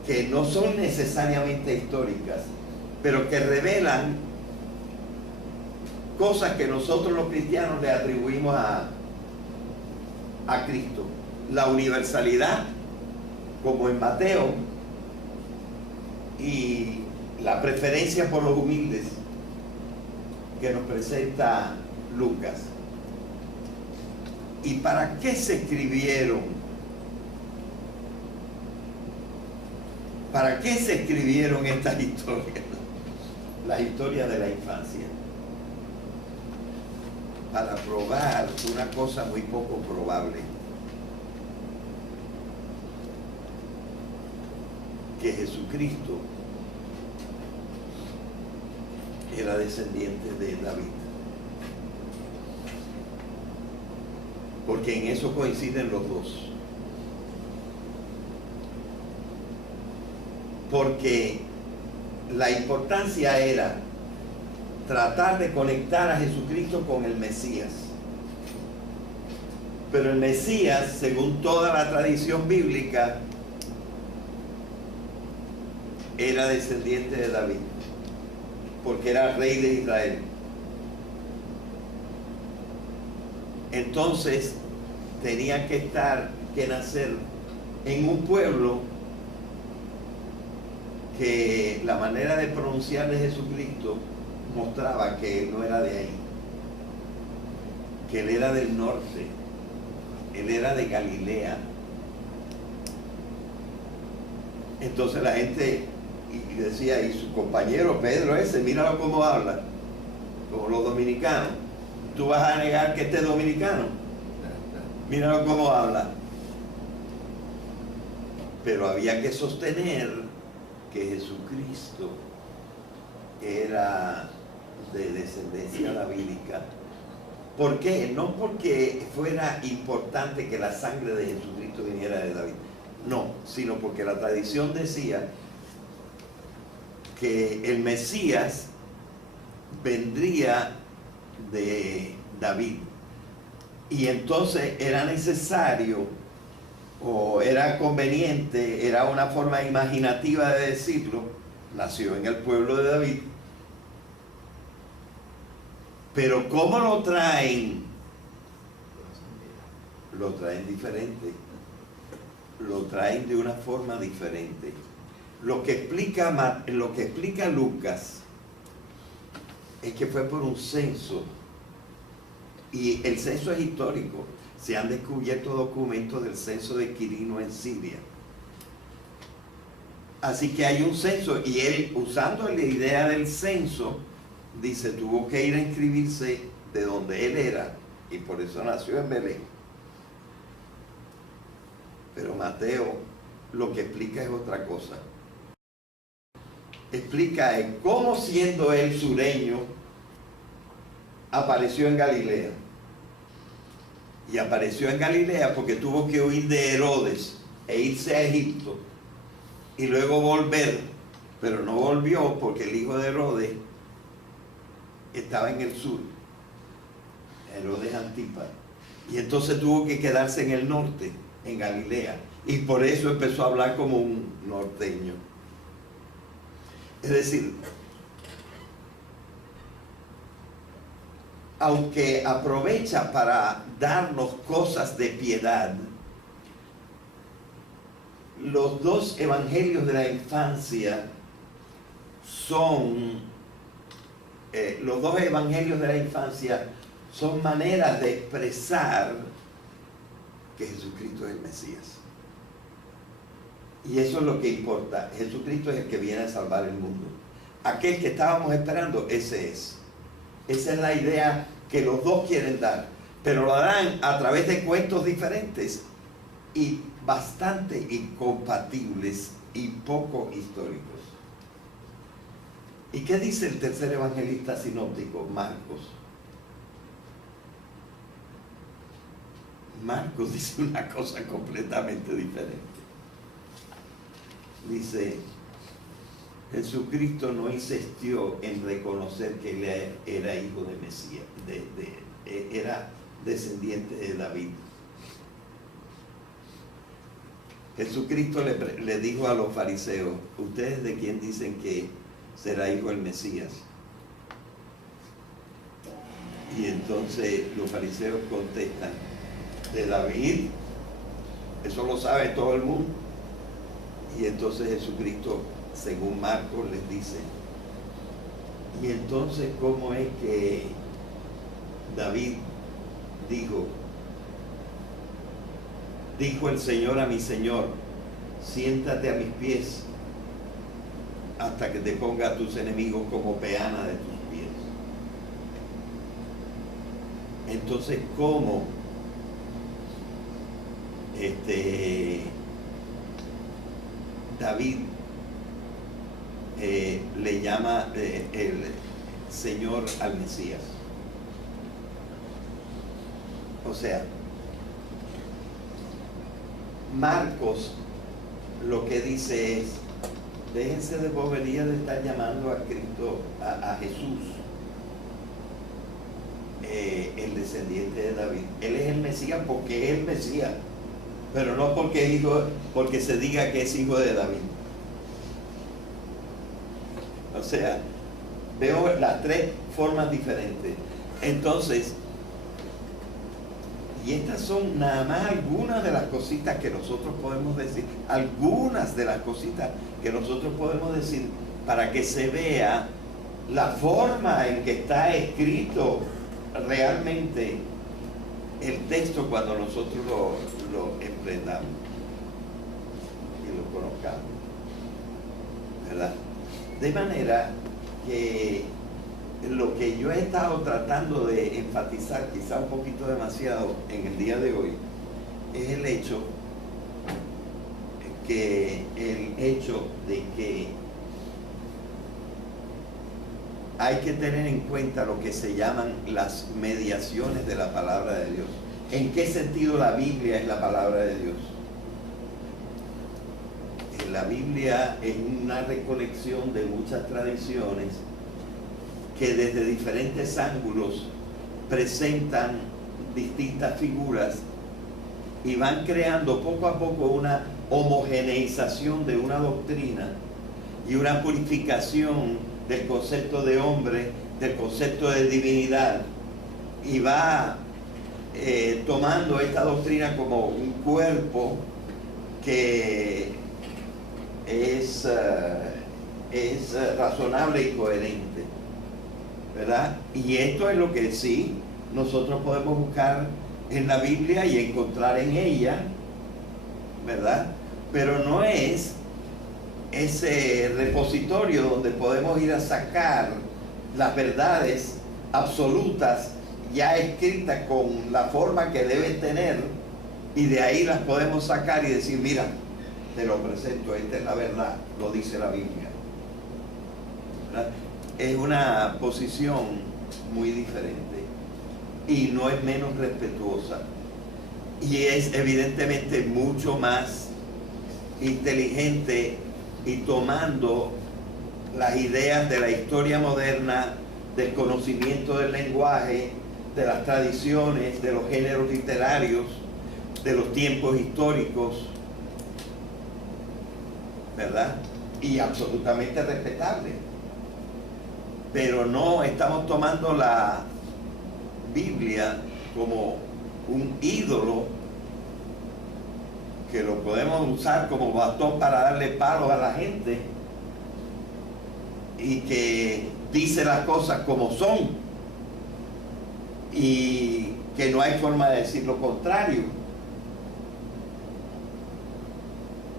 que no son necesariamente históricas, pero que revelan cosas que nosotros los cristianos le atribuimos a Cristo. La universalidad, como en Mateo, y la preferencia por los humildes que nos presenta Lucas. ¿Y para qué se escribieron? ¿Para qué se escribieron estas historias? Las historias de la infancia. Para probar una cosa muy poco probable: que Jesucristo era descendiente de David. Porque en eso coinciden los dos. Porque la importancia era tratar de conectar a Jesucristo con el Mesías. Pero el Mesías, según toda la tradición bíblica, era descendiente de David, porque era rey de Israel. Entonces tenía que nacer en un pueblo que la manera de pronunciar de Jesucristo mostraba que él no era de ahí, que él era del norte, él era de Galilea. Entonces la gente y decía: y su compañero Pedro ese, míralo cómo habla, como los dominicanos. ¿Tú vas a negar que este es dominicano? Míralo cómo habla. Pero había que sostener que Jesucristo era de descendencia davídica. ¿Por qué? No porque fuera importante que la sangre de Jesucristo viniera de David, no, sino porque la tradición decía que el Mesías vendría de David, y entonces era necesario, o era conveniente, era una forma imaginativa de decirlo, nació en el pueblo de David. Pero ¿cómo lo traen? Lo traen diferente. Lo traen de una forma diferente. Lo que explica Lucas es que fue por un censo. Y el censo es histórico. Se han descubierto documentos del censo de Quirino en Siria. Así que hay un censo, y él, usando la idea del censo, dice, tuvo que ir a inscribirse de donde él era, y por eso nació en Belén. Pero Mateo lo que explica es otra cosa. Explica cómo, siendo él sureño, apareció en Galilea. Y apareció en Galilea porque tuvo que huir de Herodes e irse a Egipto y luego volver, pero no volvió porque el hijo de Herodes estaba en el sur, Herodes Antipas, y entonces tuvo que quedarse en el norte, en Galilea, y por eso empezó a hablar como un norteño. Es decir, aunque aprovecha para darnos cosas de piedad, los dos evangelios de la infancia son maneras de expresar que Jesucristo es el Mesías. Y eso es lo que importa. Jesucristo es el que viene a salvar el mundo. Aquel que estábamos esperando, ese es. Esa es la idea que los dos quieren dar, pero lo harán a través de cuentos diferentes y bastante incompatibles y poco históricos. ¿Y qué dice el tercer evangelista sinóptico, Marcos? Marcos dice una cosa completamente diferente. Dice, Jesucristo no insistió en reconocer que él era hijo de Mesías, era descendiente de David. Jesucristo le dijo a los fariseos, ¿ustedes de quién dicen que será hijo el Mesías? Y entonces los fariseos contestan, de David, eso lo sabe todo el mundo. Y entonces Jesucristo, según Marcos, les dice, y entonces ¿cómo es que David dijo el Señor a mi Señor, siéntate a mis pies hasta que te ponga a tus enemigos como peana de tus pies? Entonces, ¿cómo David le llama el Señor al Mesías? O sea, Marcos lo que dice es, déjense de bobería de estar llamando a Cristo, a Jesús, el descendiente de David. Él es el Mesías porque es el Mesías, pero no porque porque se diga que es hijo de David. O sea, veo las tres formas diferentes. Entonces, y estas son nada más algunas de las cositas que nosotros podemos decir, para que se vea la forma en que está escrito realmente el texto cuando nosotros lo emprendamos y lo conozcamos, ¿verdad? De manera que lo que yo he estado tratando de enfatizar, quizá un poquito demasiado en el día de hoy, es el hecho que el hecho de que hay que tener en cuenta lo que se llaman las mediaciones de la palabra de Dios. ¿En qué sentido la Biblia es la palabra de Dios? La Biblia es una recolección de muchas tradiciones que desde diferentes ángulos presentan distintas figuras y van creando poco a poco una homogeneización de una doctrina y una purificación del concepto de hombre, del concepto de divinidad, y va tomando esta doctrina como un cuerpo que es razonable y coherente, ¿verdad? Y esto es lo que sí nosotros podemos buscar en la Biblia y encontrar en ella, ¿verdad? Pero no es ese repositorio donde podemos ir a sacar las verdades absolutas ya escritas con la forma que deben tener, y de ahí las podemos sacar y decir, mira, te lo presento, esta es la verdad, lo dice la Biblia, ¿verdad? Es una posición muy diferente y no es menos respetuosa, y es evidentemente mucho más inteligente, y tomando las ideas de la historia moderna, del conocimiento del lenguaje, de las tradiciones, de los géneros literarios, de los tiempos históricos, ¿verdad? Y absolutamente respetable. Pero no estamos tomando la Biblia como un ídolo que lo podemos usar como bastón para darle palos a la gente y que dice las cosas como son y que no hay forma de decir lo contrario,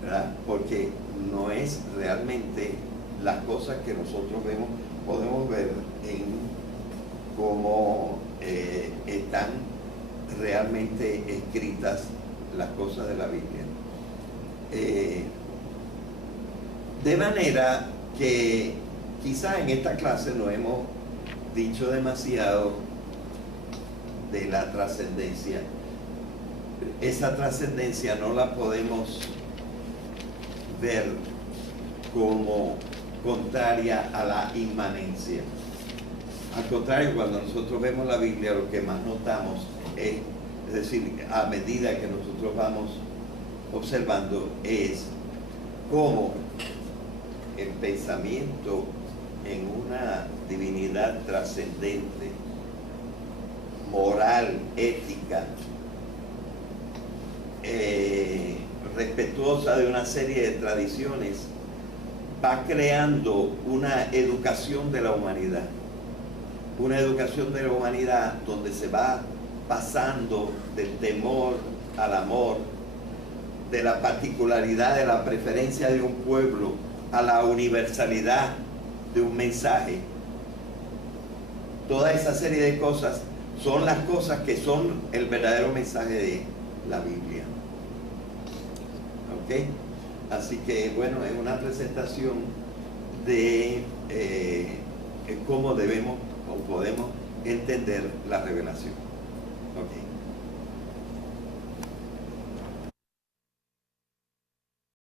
¿verdad? Porque no es realmente las cosas que nosotros podemos ver en cómo están realmente escritas las cosas de la Biblia. De manera que quizá en esta clase no hemos dicho demasiado de la trascendencia. Esa trascendencia no la podemos ver como contraria a la inmanencia. Al contrario, cuando nosotros vemos la Biblia, lo que más notamos es decir, a medida que nosotros vamos observando, es cómo el pensamiento en una divinidad trascendente, moral, ética, respetuosa de una serie de tradiciones, va creando una educación de la humanidad. Una educación de la humanidad donde se va pasando del temor al amor, de la particularidad de la preferencia de un pueblo a la universalidad de un mensaje. Toda esa serie de cosas son las cosas que son el verdadero mensaje de la Biblia. ¿Ok? Así que, bueno, es una presentación de cómo debemos o podemos entender la revelación.